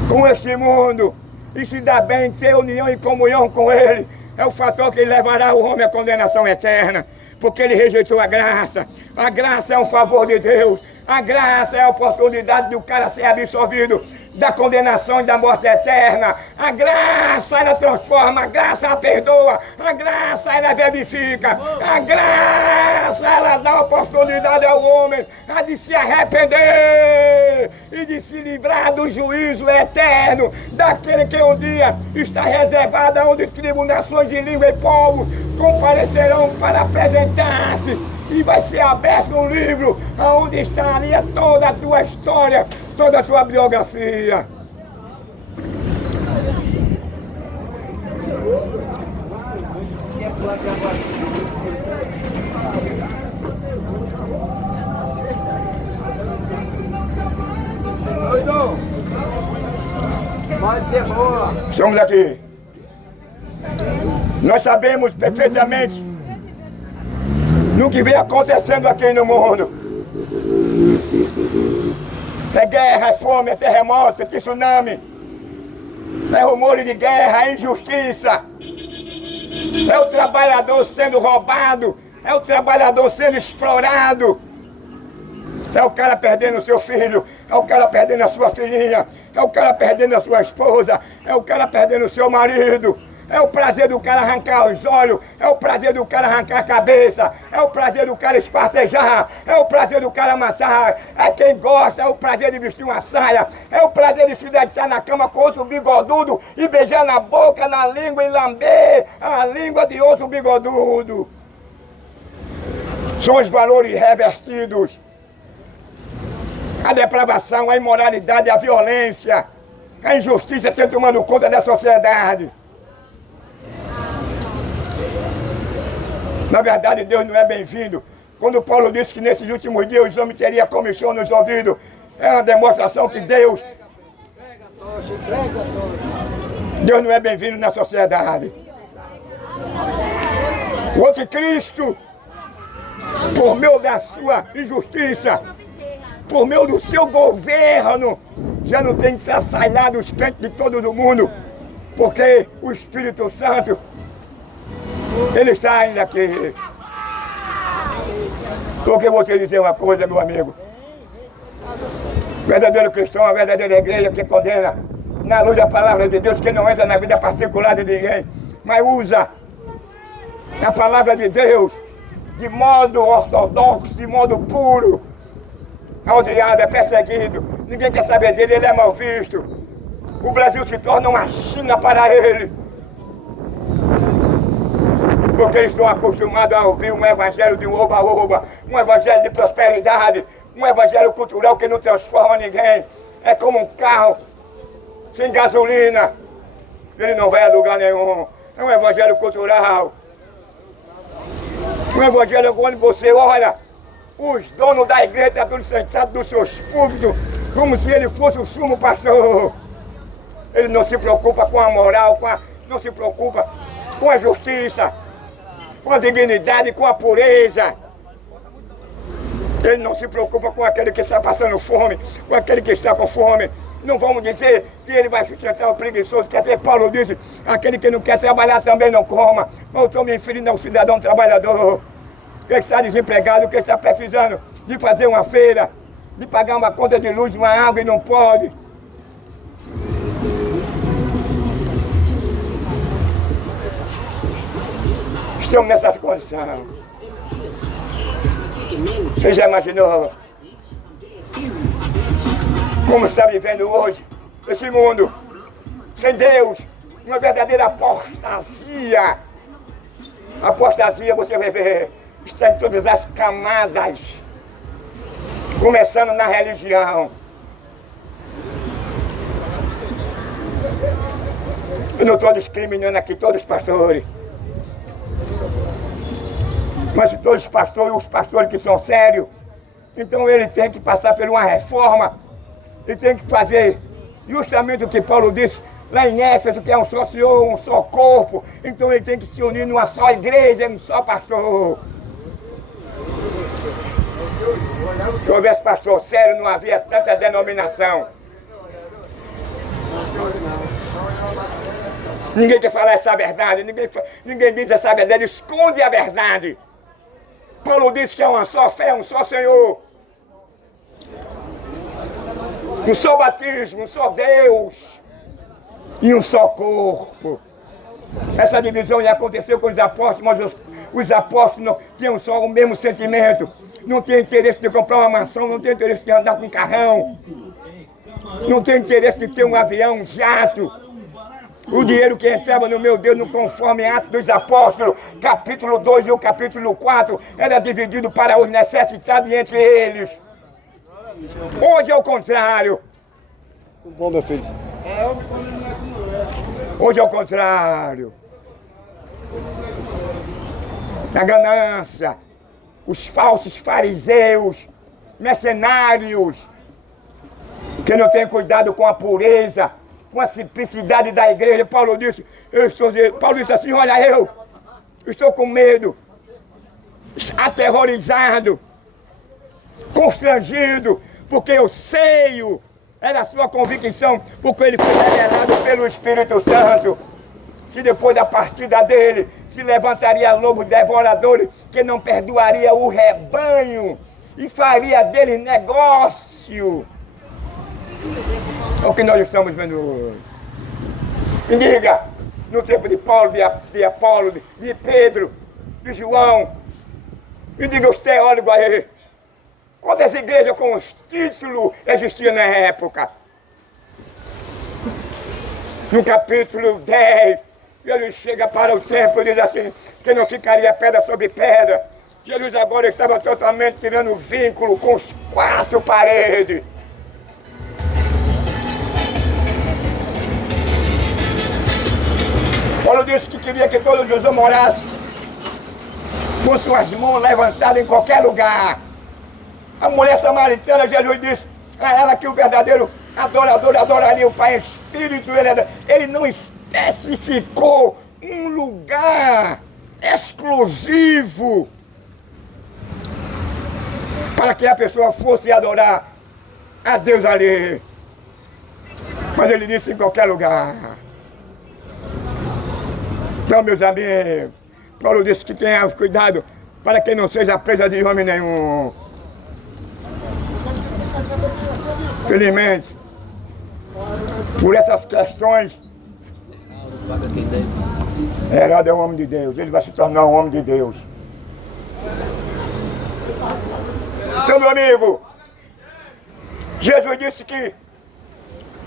com este mundo e se dar bem, ter união e comunhão com ele, é o fator que levará o homem à condenação eterna, porque ele rejeitou a graça. A graça é um favor de Deus, a graça é a oportunidade do cara ser absolvido da condenação e da morte eterna. A graça, ela transforma, a graça ela perdoa, a graça ela vivifica, a graça ela dá oportunidade ao homem a de se arrepender e de se livrar do juízo eterno, daquele que um dia está reservado, onde tribos, nações de língua e povos comparecerão para apresentar-se. E vai ser aberto um livro onde estaria toda a tua história, toda a tua biografia. Estamos aqui. Nós sabemos perfeitamente no que vem acontecendo aqui no mundo. É guerra, é fome, é terremoto, é tsunami, é rumores de guerra, é injustiça, é o trabalhador sendo roubado, é o trabalhador sendo explorado, é o cara perdendo o seu filho, é o cara perdendo a sua filhinha, é o cara perdendo a sua esposa, é o cara perdendo o seu marido. É o prazer do cara arrancar os olhos, é o prazer do cara arrancar a cabeça, é o prazer do cara espartejar, é o prazer do cara matar, é quem gosta, é o prazer de vestir uma saia, é o prazer de se deitar na cama com outro bigodudo e beijar na boca, na língua e lamber a língua de outro bigodudo. São os valores revertidos, a depravação, a imoralidade, a violência, a injustiça estão tomando conta da sociedade. Na verdade, Deus não é bem-vindo. Quando Paulo disse que nesses últimos dias os homens teriam comichão nos ouvidos, é uma demonstração que Deus não é bem-vindo na sociedade. O anticristo, por meio da sua injustiça, por meio do seu governo, já não tem traçalhado os crentes de todo o mundo, porque o Espírito Santo, ele está ainda aqui. Porque eu vou te dizer uma coisa, meu amigo. Verdadeiro cristão, a verdadeira igreja que condena na luz da palavra de Deus, que não entra na vida particular de ninguém, mas usa a palavra de Deus de modo ortodoxo, de modo puro. É odiado, é perseguido, ninguém quer saber dele, ele é mal visto. O Brasil se torna uma China para ele. Porque eles estão acostumados a ouvir um evangelho de um oba-oba, um evangelho de prosperidade, um evangelho cultural que não transforma ninguém. É como um carro sem gasolina, ele não vai a lugar nenhum. É um evangelho cultural. Um evangelho quando você olha, os donos da igreja estão todos sentados dos seus púlpitos, como se ele fosse o sumo pastor. Ele não se preocupa com a moral, não se preocupa com a justiça, com a dignidade, com a pureza. Ele não se preocupa com aquele que está passando fome, com aquele que está com fome. Não vamos dizer que ele vai sustentar o preguiçoso. Quer dizer, Paulo disse, aquele que não quer trabalhar também não coma. Mas eu estou me referindo ao cidadão trabalhador, que está desempregado, que está precisando de fazer uma feira, de pagar uma conta de luz, uma água e não pode. Estamos nessas condições. Você já imaginou como está vivendo hoje esse mundo? Sem Deus, uma verdadeira apostasia. Apostasia, você vai ver, está em todas as camadas, começando na religião. Eu não estou discriminando aqui todos os pastores. Mas todos os pastores que são sérios, então ele tem que passar por uma reforma. Ele tem que fazer justamente o que Paulo disse lá em Éfeso, que é um só Senhor, um só corpo. Então ele tem que se unir numa só igreja, num só pastor. Se houvesse pastor sério, não havia tanta denominação. Ninguém quer falar essa verdade, ninguém diz essa verdade, esconde a verdade. Paulo disse que é uma só fé, um só Senhor. Um só batismo, um só Deus. E um só corpo. Essa divisão já aconteceu com os apóstolos, mas os apóstolos não tinham só o mesmo sentimento. Não tinham interesse de comprar uma mansão, não tinham interesse de andar com um carrão. Não tinham interesse de ter um avião, um jato. O dinheiro que entrava no meu Deus, no conforme Atos dos Apóstolos, capítulo 2 e o capítulo 4, era dividido para os necessitados entre eles. Hoje é o contrário. Bom, meu filho. Hoje é o contrário. A ganância, os falsos fariseus, mercenários, que não têm cuidado com a pureza, com a simplicidade da igreja. Paulo disse assim, olha, eu estou com medo, aterrorizado, constrangido, porque eu sei, era a sua convicção, porque ele foi revelado pelo Espírito Santo, que depois da partida dele se levantaria lobo devorador, que não perdoaria o rebanho e faria dele negócio. É o que nós estamos vendo hoje. E diga, no tempo de Paulo, de Apolo, de Pedro, de João, e diga os teólogos aí, quantas igrejas com os títulos existiam na época? No capítulo 10, Jesus chega para o templo e diz assim, que não ficaria pedra sobre pedra. Jesus agora estava totalmente tirando o vínculo com os 4 paredes. Paulo disse que queria que todos os homens morassem com suas mãos levantadas em qualquer lugar. A mulher samaritana, Jesus disse a ela que o verdadeiro adorador adoraria o Pai em espírito. Ele não especificou um lugar exclusivo para que a pessoa fosse adorar a Deus ali. Mas ele disse em qualquer lugar. Então, meus amigos, Paulo disse que tenhamos cuidado para que não seja presa de homem nenhum. Felizmente, por essas questões, Herode é um homem de Deus, ele vai se tornar um homem de Deus. Então, meu amigo, Jesus disse que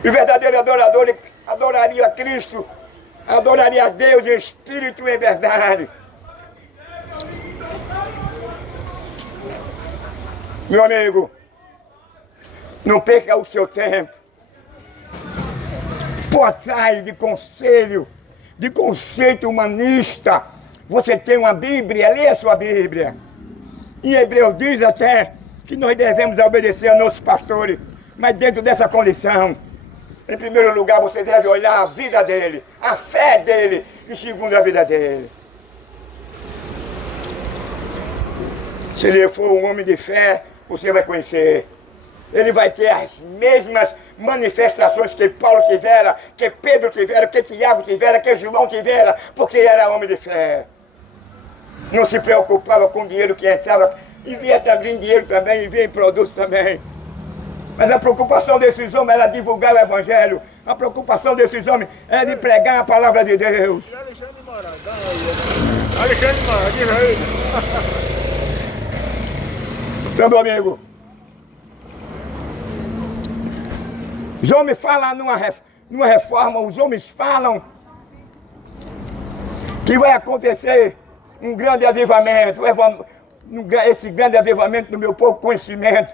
o verdadeiro adorador adoraria a Cristo, adoraria a Deus em espírito e em verdade. Meu amigo, não perca o seu tempo por trás de conselho, de conceito humanista. Você tem uma Bíblia, leia a sua Bíblia. Em Hebreus diz até que nós devemos obedecer a nossos pastores, mas dentro dessa condição. Em primeiro lugar, você deve olhar a vida dele, a fé dele, e segundo, a vida dele. Se ele for um homem de fé, você vai conhecer. Ele vai ter as mesmas manifestações que Paulo tivera, que Pedro tivera, que Tiago tivera, que João tivera, porque ele era homem de fé. Não se preocupava com o dinheiro que entrava, e vinha também dinheiro também, e vinha em produto também. Mas a preocupação desses homens era divulgar o Evangelho. A preocupação desses homens era de pregar a palavra de Deus. Alexandre de Moraes, Alexandre de Moraes, diz aí. Então, meu amigo, os homens falam numa reforma, os homens falam que vai acontecer um grande avivamento, esse grande avivamento do meu pouco conhecimento,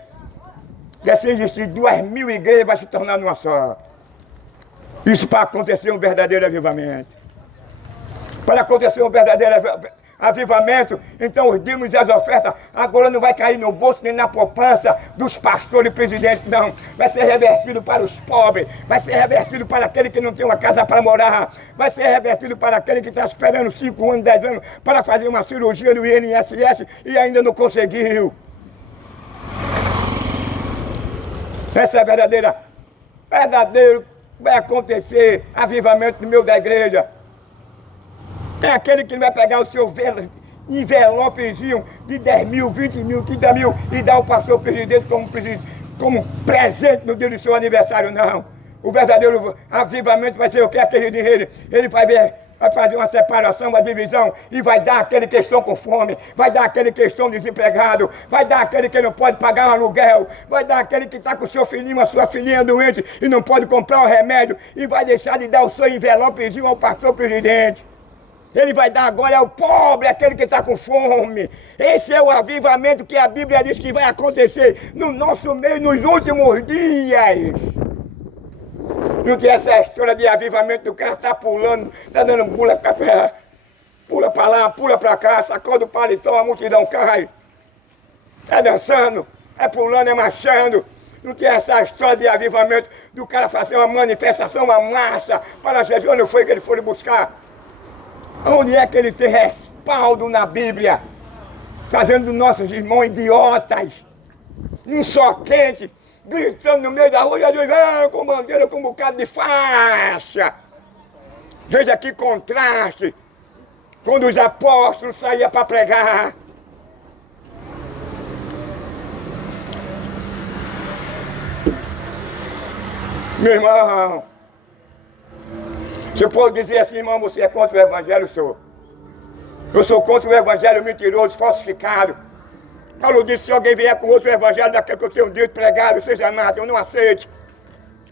que assim existir 2.000 igrejas vai se tornar uma só. Isso para acontecer um verdadeiro avivamento. Para acontecer um verdadeiro avivamento, então os dízimos e as ofertas agora não vai cair no bolso nem na poupança dos pastores e presidentes, não. Vai ser revertido para os pobres, vai ser revertido para aquele que não tem uma casa para morar, vai ser revertido para aquele que está esperando 5 anos, 10 anos para fazer uma cirurgia no INSS e ainda não conseguiu. Essa é verdadeiro vai acontecer avivamento no meio da igreja. É aquele que vai pegar o seu envelopezinho de 10 mil, 20 mil, 30 mil e dar ao pastor presidente como presente no dia do seu aniversário, não. O verdadeiro avivamento vai ser o que? Aquele dinheiro. Ele vai fazer uma separação, uma divisão e vai dar aquele que estão com fome, vai dar aquele que estão desempregado, vai dar aquele que não pode pagar um aluguel, vai dar aquele que está com o seu filhinho, a sua filhinha doente e não pode comprar um remédio e vai deixar de dar o seu envelopezinho ao pastor presidente. Ele vai dar agora ao pobre, aquele que está com fome. Esse é o avivamento que a Bíblia diz que vai acontecer no nosso meio nos últimos dias. Não tem essa história de avivamento do cara tá pulando, tá dando pula para lá, pula para cá, sacode o paletó, a multidão cai. É dançando, é pulando, é marchando. Não tem essa história de avivamento do cara fazer uma manifestação, uma marcha para Jesus. Onde foi que ele foi buscar? Onde é que ele tem respaldo na Bíblia? Fazendo nossos irmãos idiotas. Um só quente, gritando no meio da rua, Jesus vem com bandeira, com um bocado de faixa. Veja que contraste. Quando os apóstolos saíam para pregar. Meu irmão, você pode dizer assim, irmão, você é contra o Evangelho, senhor? Eu sou contra o Evangelho mentiroso, falsificado. Paulo disse, se alguém vier com outro Evangelho daquele que eu tenho dito pregado, seja nada, eu não aceito.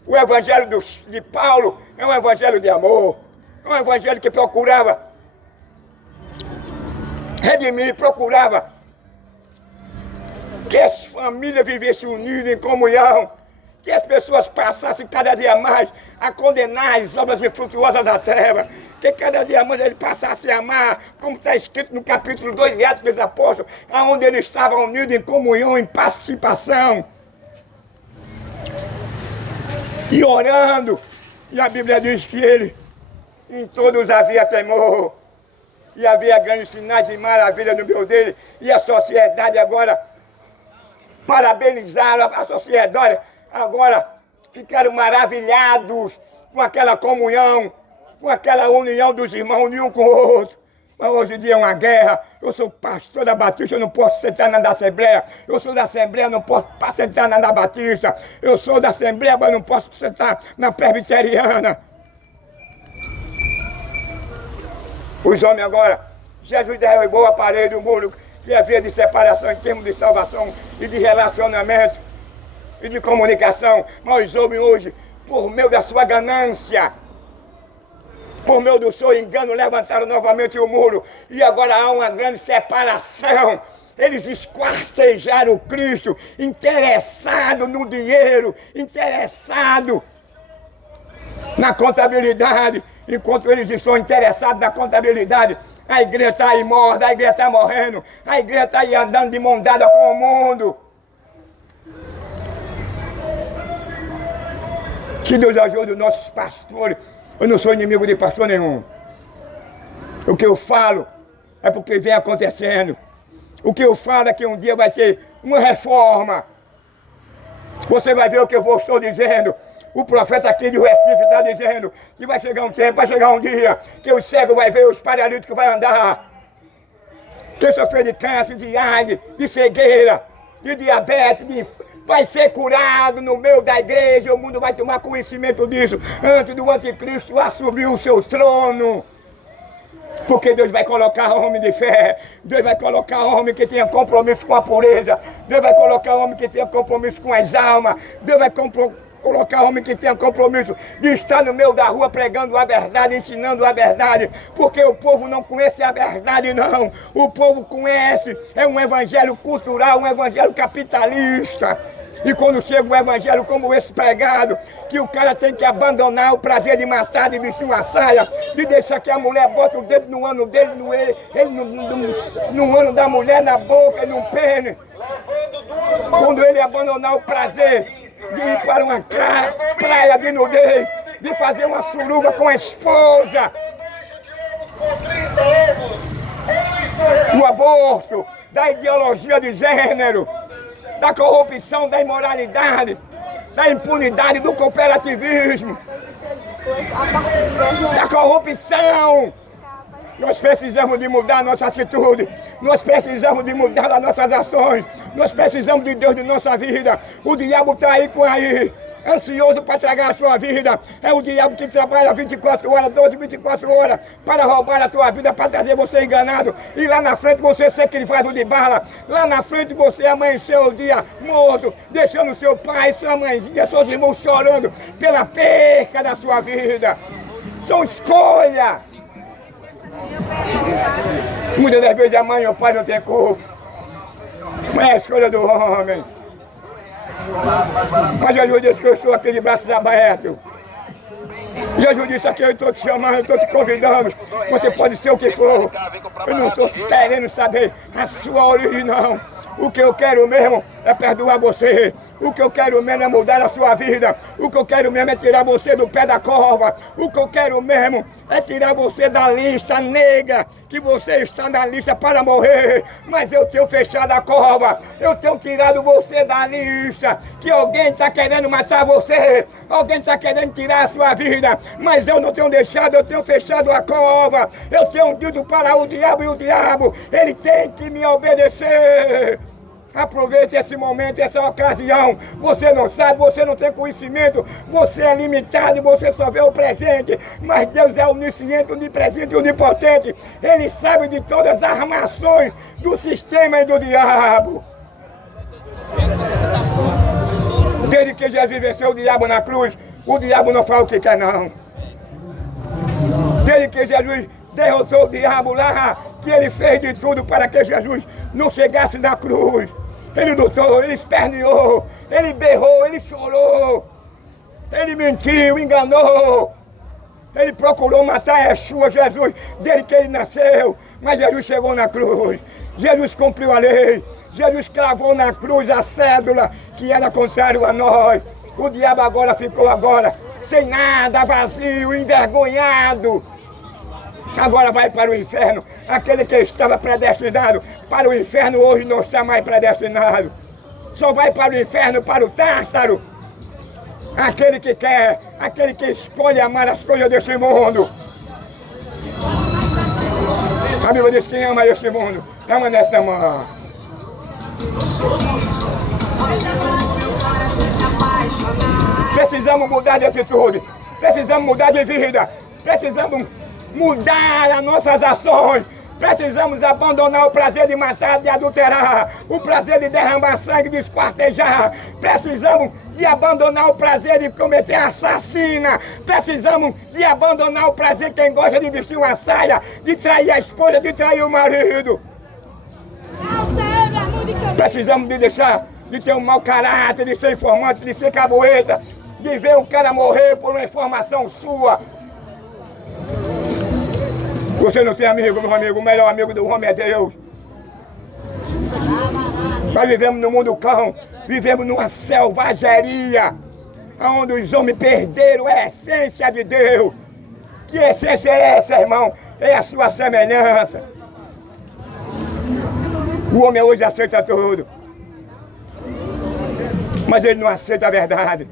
O Evangelho de Paulo é um Evangelho de amor. É um Evangelho que procurava redimir, procurava que as famílias vivessem unidas em comunhão, que as pessoas passassem cada dia mais a condenar as obras infrutuosas da treva, que cada dia mais eles passassem a amar, como está escrito no capítulo 2 de Atos dos Apóstolos, onde eles estavam unidos em comunhão, em participação, e orando. E a Bíblia diz que ele, em todos havia temor, e havia grandes sinais e maravilhas no meio dele, e a sociedade agora parabenizaram a sociedade. Agora ficaram maravilhados com aquela comunhão, com aquela união dos irmãos, um com o outro. Mas hoje em dia é uma guerra. Eu sou pastor da Batista, eu não posso sentar na da Assembleia. Eu sou da Assembleia, não posso sentar na da Batista. Eu sou da Assembleia, mas não posso sentar na Presbiteriana. Os homens agora, Jesus derrubou a parede, o muro que havia de separação em termos de salvação e de relacionamento e de comunicação. Mas os homens hoje, por meio da sua ganância, por meio do seu engano, levantaram novamente o muro. E agora há uma grande separação. Eles esquartejaram Cristo, interessado no dinheiro, interessado na contabilidade. Enquanto eles estão interessados na contabilidade, a igreja está aí morta, a igreja está morrendo, a igreja está aí andando de mão dada com o mundo. Que Deus ajude os nossos pastores. Eu não sou inimigo de pastor nenhum. O que eu falo é porque vem acontecendo. O que eu falo é que um dia vai ter uma reforma. Você vai ver o que eu estou dizendo. O profeta aqui de Recife está dizendo que vai chegar um tempo, vai chegar um dia que o cego vai ver, os paralíticos vai andar. Quem sofreu de câncer, de AIDS, de cegueira, de diabetes, vai ser curado no meio da igreja. O mundo vai tomar conhecimento disso antes do anticristo assumir o seu trono. Porque Deus vai colocar homem de fé, Deus vai colocar homem que tenha compromisso com a pureza, Deus vai colocar homem que tenha compromisso com as almas, Deus vai colocar homem que tenha compromisso de estar no meio da rua pregando a verdade, ensinando a verdade, porque o povo não conhece a verdade não, o povo conhece, é um evangelho cultural, um evangelho capitalista. E quando chega um evangelho como esse pregado, que o cara tem que abandonar o prazer de matar, de vestir uma saia, de deixar que a mulher bota o dedo no ano dele, no ano da mulher, na boca e no pênis. Quando ele abandonar o prazer de ir para uma praia de nudez, de fazer uma suruba com a esposa, do aborto, da ideologia de gênero, da corrupção, da imoralidade, da impunidade, do cooperativismo, da corrupção. Nós precisamos de mudar a nossa atitude, nós precisamos de mudar as nossas ações, nós precisamos de Deus de nossa vida. O diabo está aí ansioso para tragar a tua vida. É o diabo que trabalha 24 horas, 12, 24 horas para roubar a tua vida, para trazer você enganado. E lá na frente você ser crivado de bala. Lá na frente você amanheceu o dia morto, deixando seu pai, sua mãezinha, seus irmãos chorando pela perca da sua vida. São escolhas. Muitas das vezes a mãe e o pai não têm culpa, mas é a escolha do homem. Mas Jesus disse que eu estou aqui de braços abertos. Jesus disse aqui, eu estou te chamando, eu estou te convidando. Você pode ser o que for. Eu não estou querendo saber a sua origem, não. O que eu quero mesmo é perdoar você. O que eu quero mesmo é mudar a sua vida. O que eu quero mesmo é tirar você do pé da cova. O que eu quero mesmo é tirar você da lista negra, que você está na lista para morrer. Mas eu tenho fechado a cova. Eu tenho tirado você da lista. Que alguém está querendo matar você. Alguém está querendo tirar a sua vida. Mas eu não tenho deixado, eu tenho fechado a cova. Eu tenho dito para o diabo, e o diabo, ele tem que me obedecer. Aproveite esse momento, essa ocasião. Você não sabe, você não tem conhecimento, você é limitado e você só vê o presente. Mas Deus é onisciente, onipresente e onipotente. Ele sabe de todas as armações do sistema e do diabo. Desde que Jesus venceu o diabo na cruz, o diabo não fala o que quer não. Desde que Jesus derrotou o diabo lá, que ele fez de tudo para que Jesus não chegasse na cruz. Ele lutou, ele esperneou, ele berrou, ele chorou, ele mentiu, enganou, ele procurou matar Yeshua, Jesus, desde que ele nasceu, mas Jesus chegou na cruz, Jesus cumpriu a lei, Jesus cravou na cruz a cédula que era contrário a nós. O diabo agora ficou sem nada, vazio, envergonhado. Agora vai para o inferno. Aquele que estava predestinado para o inferno hoje não está mais predestinado. Só vai para o inferno, para o Tártaro. Aquele que quer, aquele que escolhe amar as coisas desse mundo. A Bíblia diz que quem ama esse mundo, permanece na mão. Precisamos mudar de atitude, precisamos mudar de vida, precisamos mudar as nossas ações, precisamos abandonar o prazer de matar, de adulterar, o prazer de derramar sangue, de esquartejar, precisamos de abandonar o prazer de cometer assassina, precisamos de abandonar o prazer de quem gosta de vestir uma saia, de trair a esposa, de trair o marido. Precisamos de deixar de ter um mau caráter, de ser informante, de ser caboeta, de ver o cara morrer por uma informação sua. Você não tem amigo, meu amigo, o melhor amigo do homem é Deus. Nós vivemos no mundo cão, vivemos numa selvageria, onde os homens perderam a essência de Deus. Que essência é essa, irmão? É a sua semelhança. O homem hoje aceita tudo, mas ele não aceita a verdade.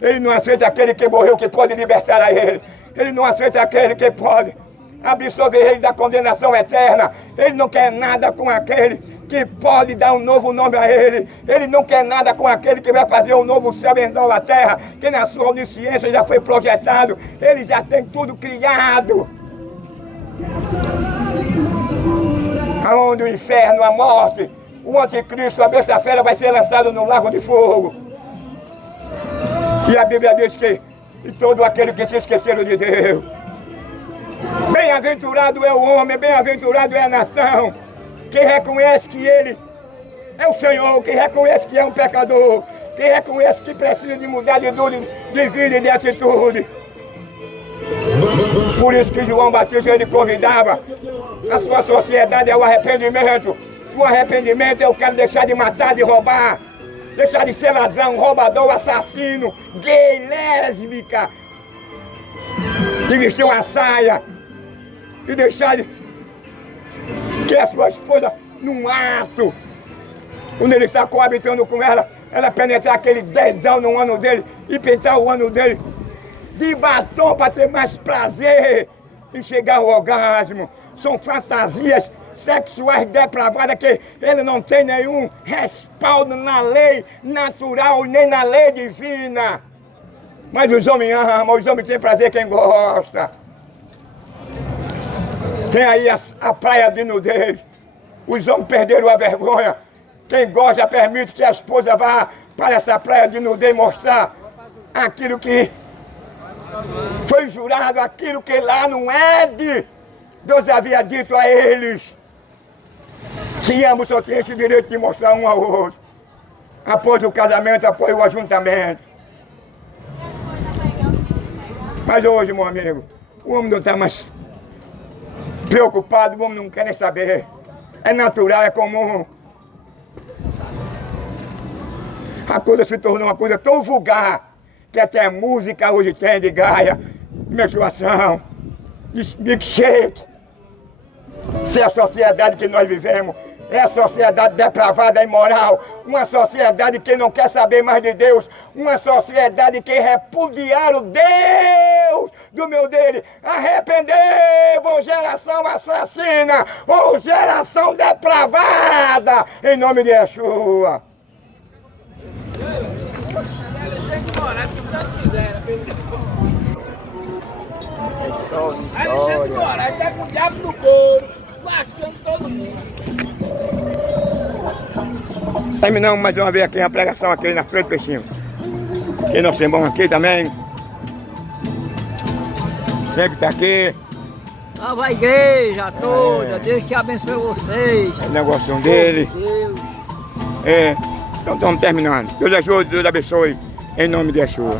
Ele não aceita aquele que morreu, que pode libertar a ele. Ele não aceita aquele que pode absolver ele da condenação eterna. Ele não quer nada com aquele que pode dar um novo nome a ele. Ele não quer nada com aquele que vai fazer um novo céu e nova terra, que na sua onisciência já foi projetado. Ele já tem tudo criado. Aonde o inferno, a morte, o anticristo, a besta-fera vai ser lançado no lago de fogo. E a Bíblia diz que e todo aquele que se esqueceram de Deus. Bem-aventurado é o homem, bem-aventurado é a nação, que reconhece que ele é o Senhor, que reconhece que é um pecador, que reconhece que precisa de mudar de vida e de atitude. Por isso que João Batista ele convidava a sua sociedade ao arrependimento. O arrependimento é o cara deixar de matar, de roubar, deixar de ser ladrão, roubador, assassino, gay, lésbica, de vestir uma saia e deixar de que a sua esposa, num ato, quando ele está coabitando com ela, ela penetrar aquele dedão no ano dele e pintar o ano dele de batom para ter mais prazer e chegar ao orgasmo. São fantasias sexuais depravadas que ele não tem nenhum respaldo na lei natural nem na lei divina. Mas os homens amam, os homens têm prazer quem gosta. Tem aí a praia de nudez. Os homens perderam a vergonha. Quem gosta permite que a esposa vá para essa praia de nudez mostrar aquilo que foi jurado, aquilo que lá no Éden Deus havia dito a eles. Que ambos só têm esse direito de mostrar um ao outro. Após o casamento, após o ajuntamento. Mas hoje, meu amigo, o homem não está mais preocupado, o homem não quer nem saber. É natural, é comum. A coisa se tornou uma coisa tão vulgar que até música hoje tem de gaia, menstruação, de milkshake. Se a sociedade que nós vivemos é a sociedade depravada e imoral, uma sociedade que não quer saber mais de Deus, uma sociedade que repudiar o Deus do meu dele. Arrependei-vos, geração assassina, ou geração depravada, em nome de Yeshua. Alexandre de Moraes tá com o diabo no couro, lascando todo mundo. Terminamos mais uma vez aqui a pregação aqui na frente do peixinho. E nós temos aqui também. Sempre está aqui. Salve a igreja toda, Deus te abençoe vocês. É o negócio dele. Deus. É. Então estamos terminando. Deus ajude, Deus abençoe. Em nome de Yeshua.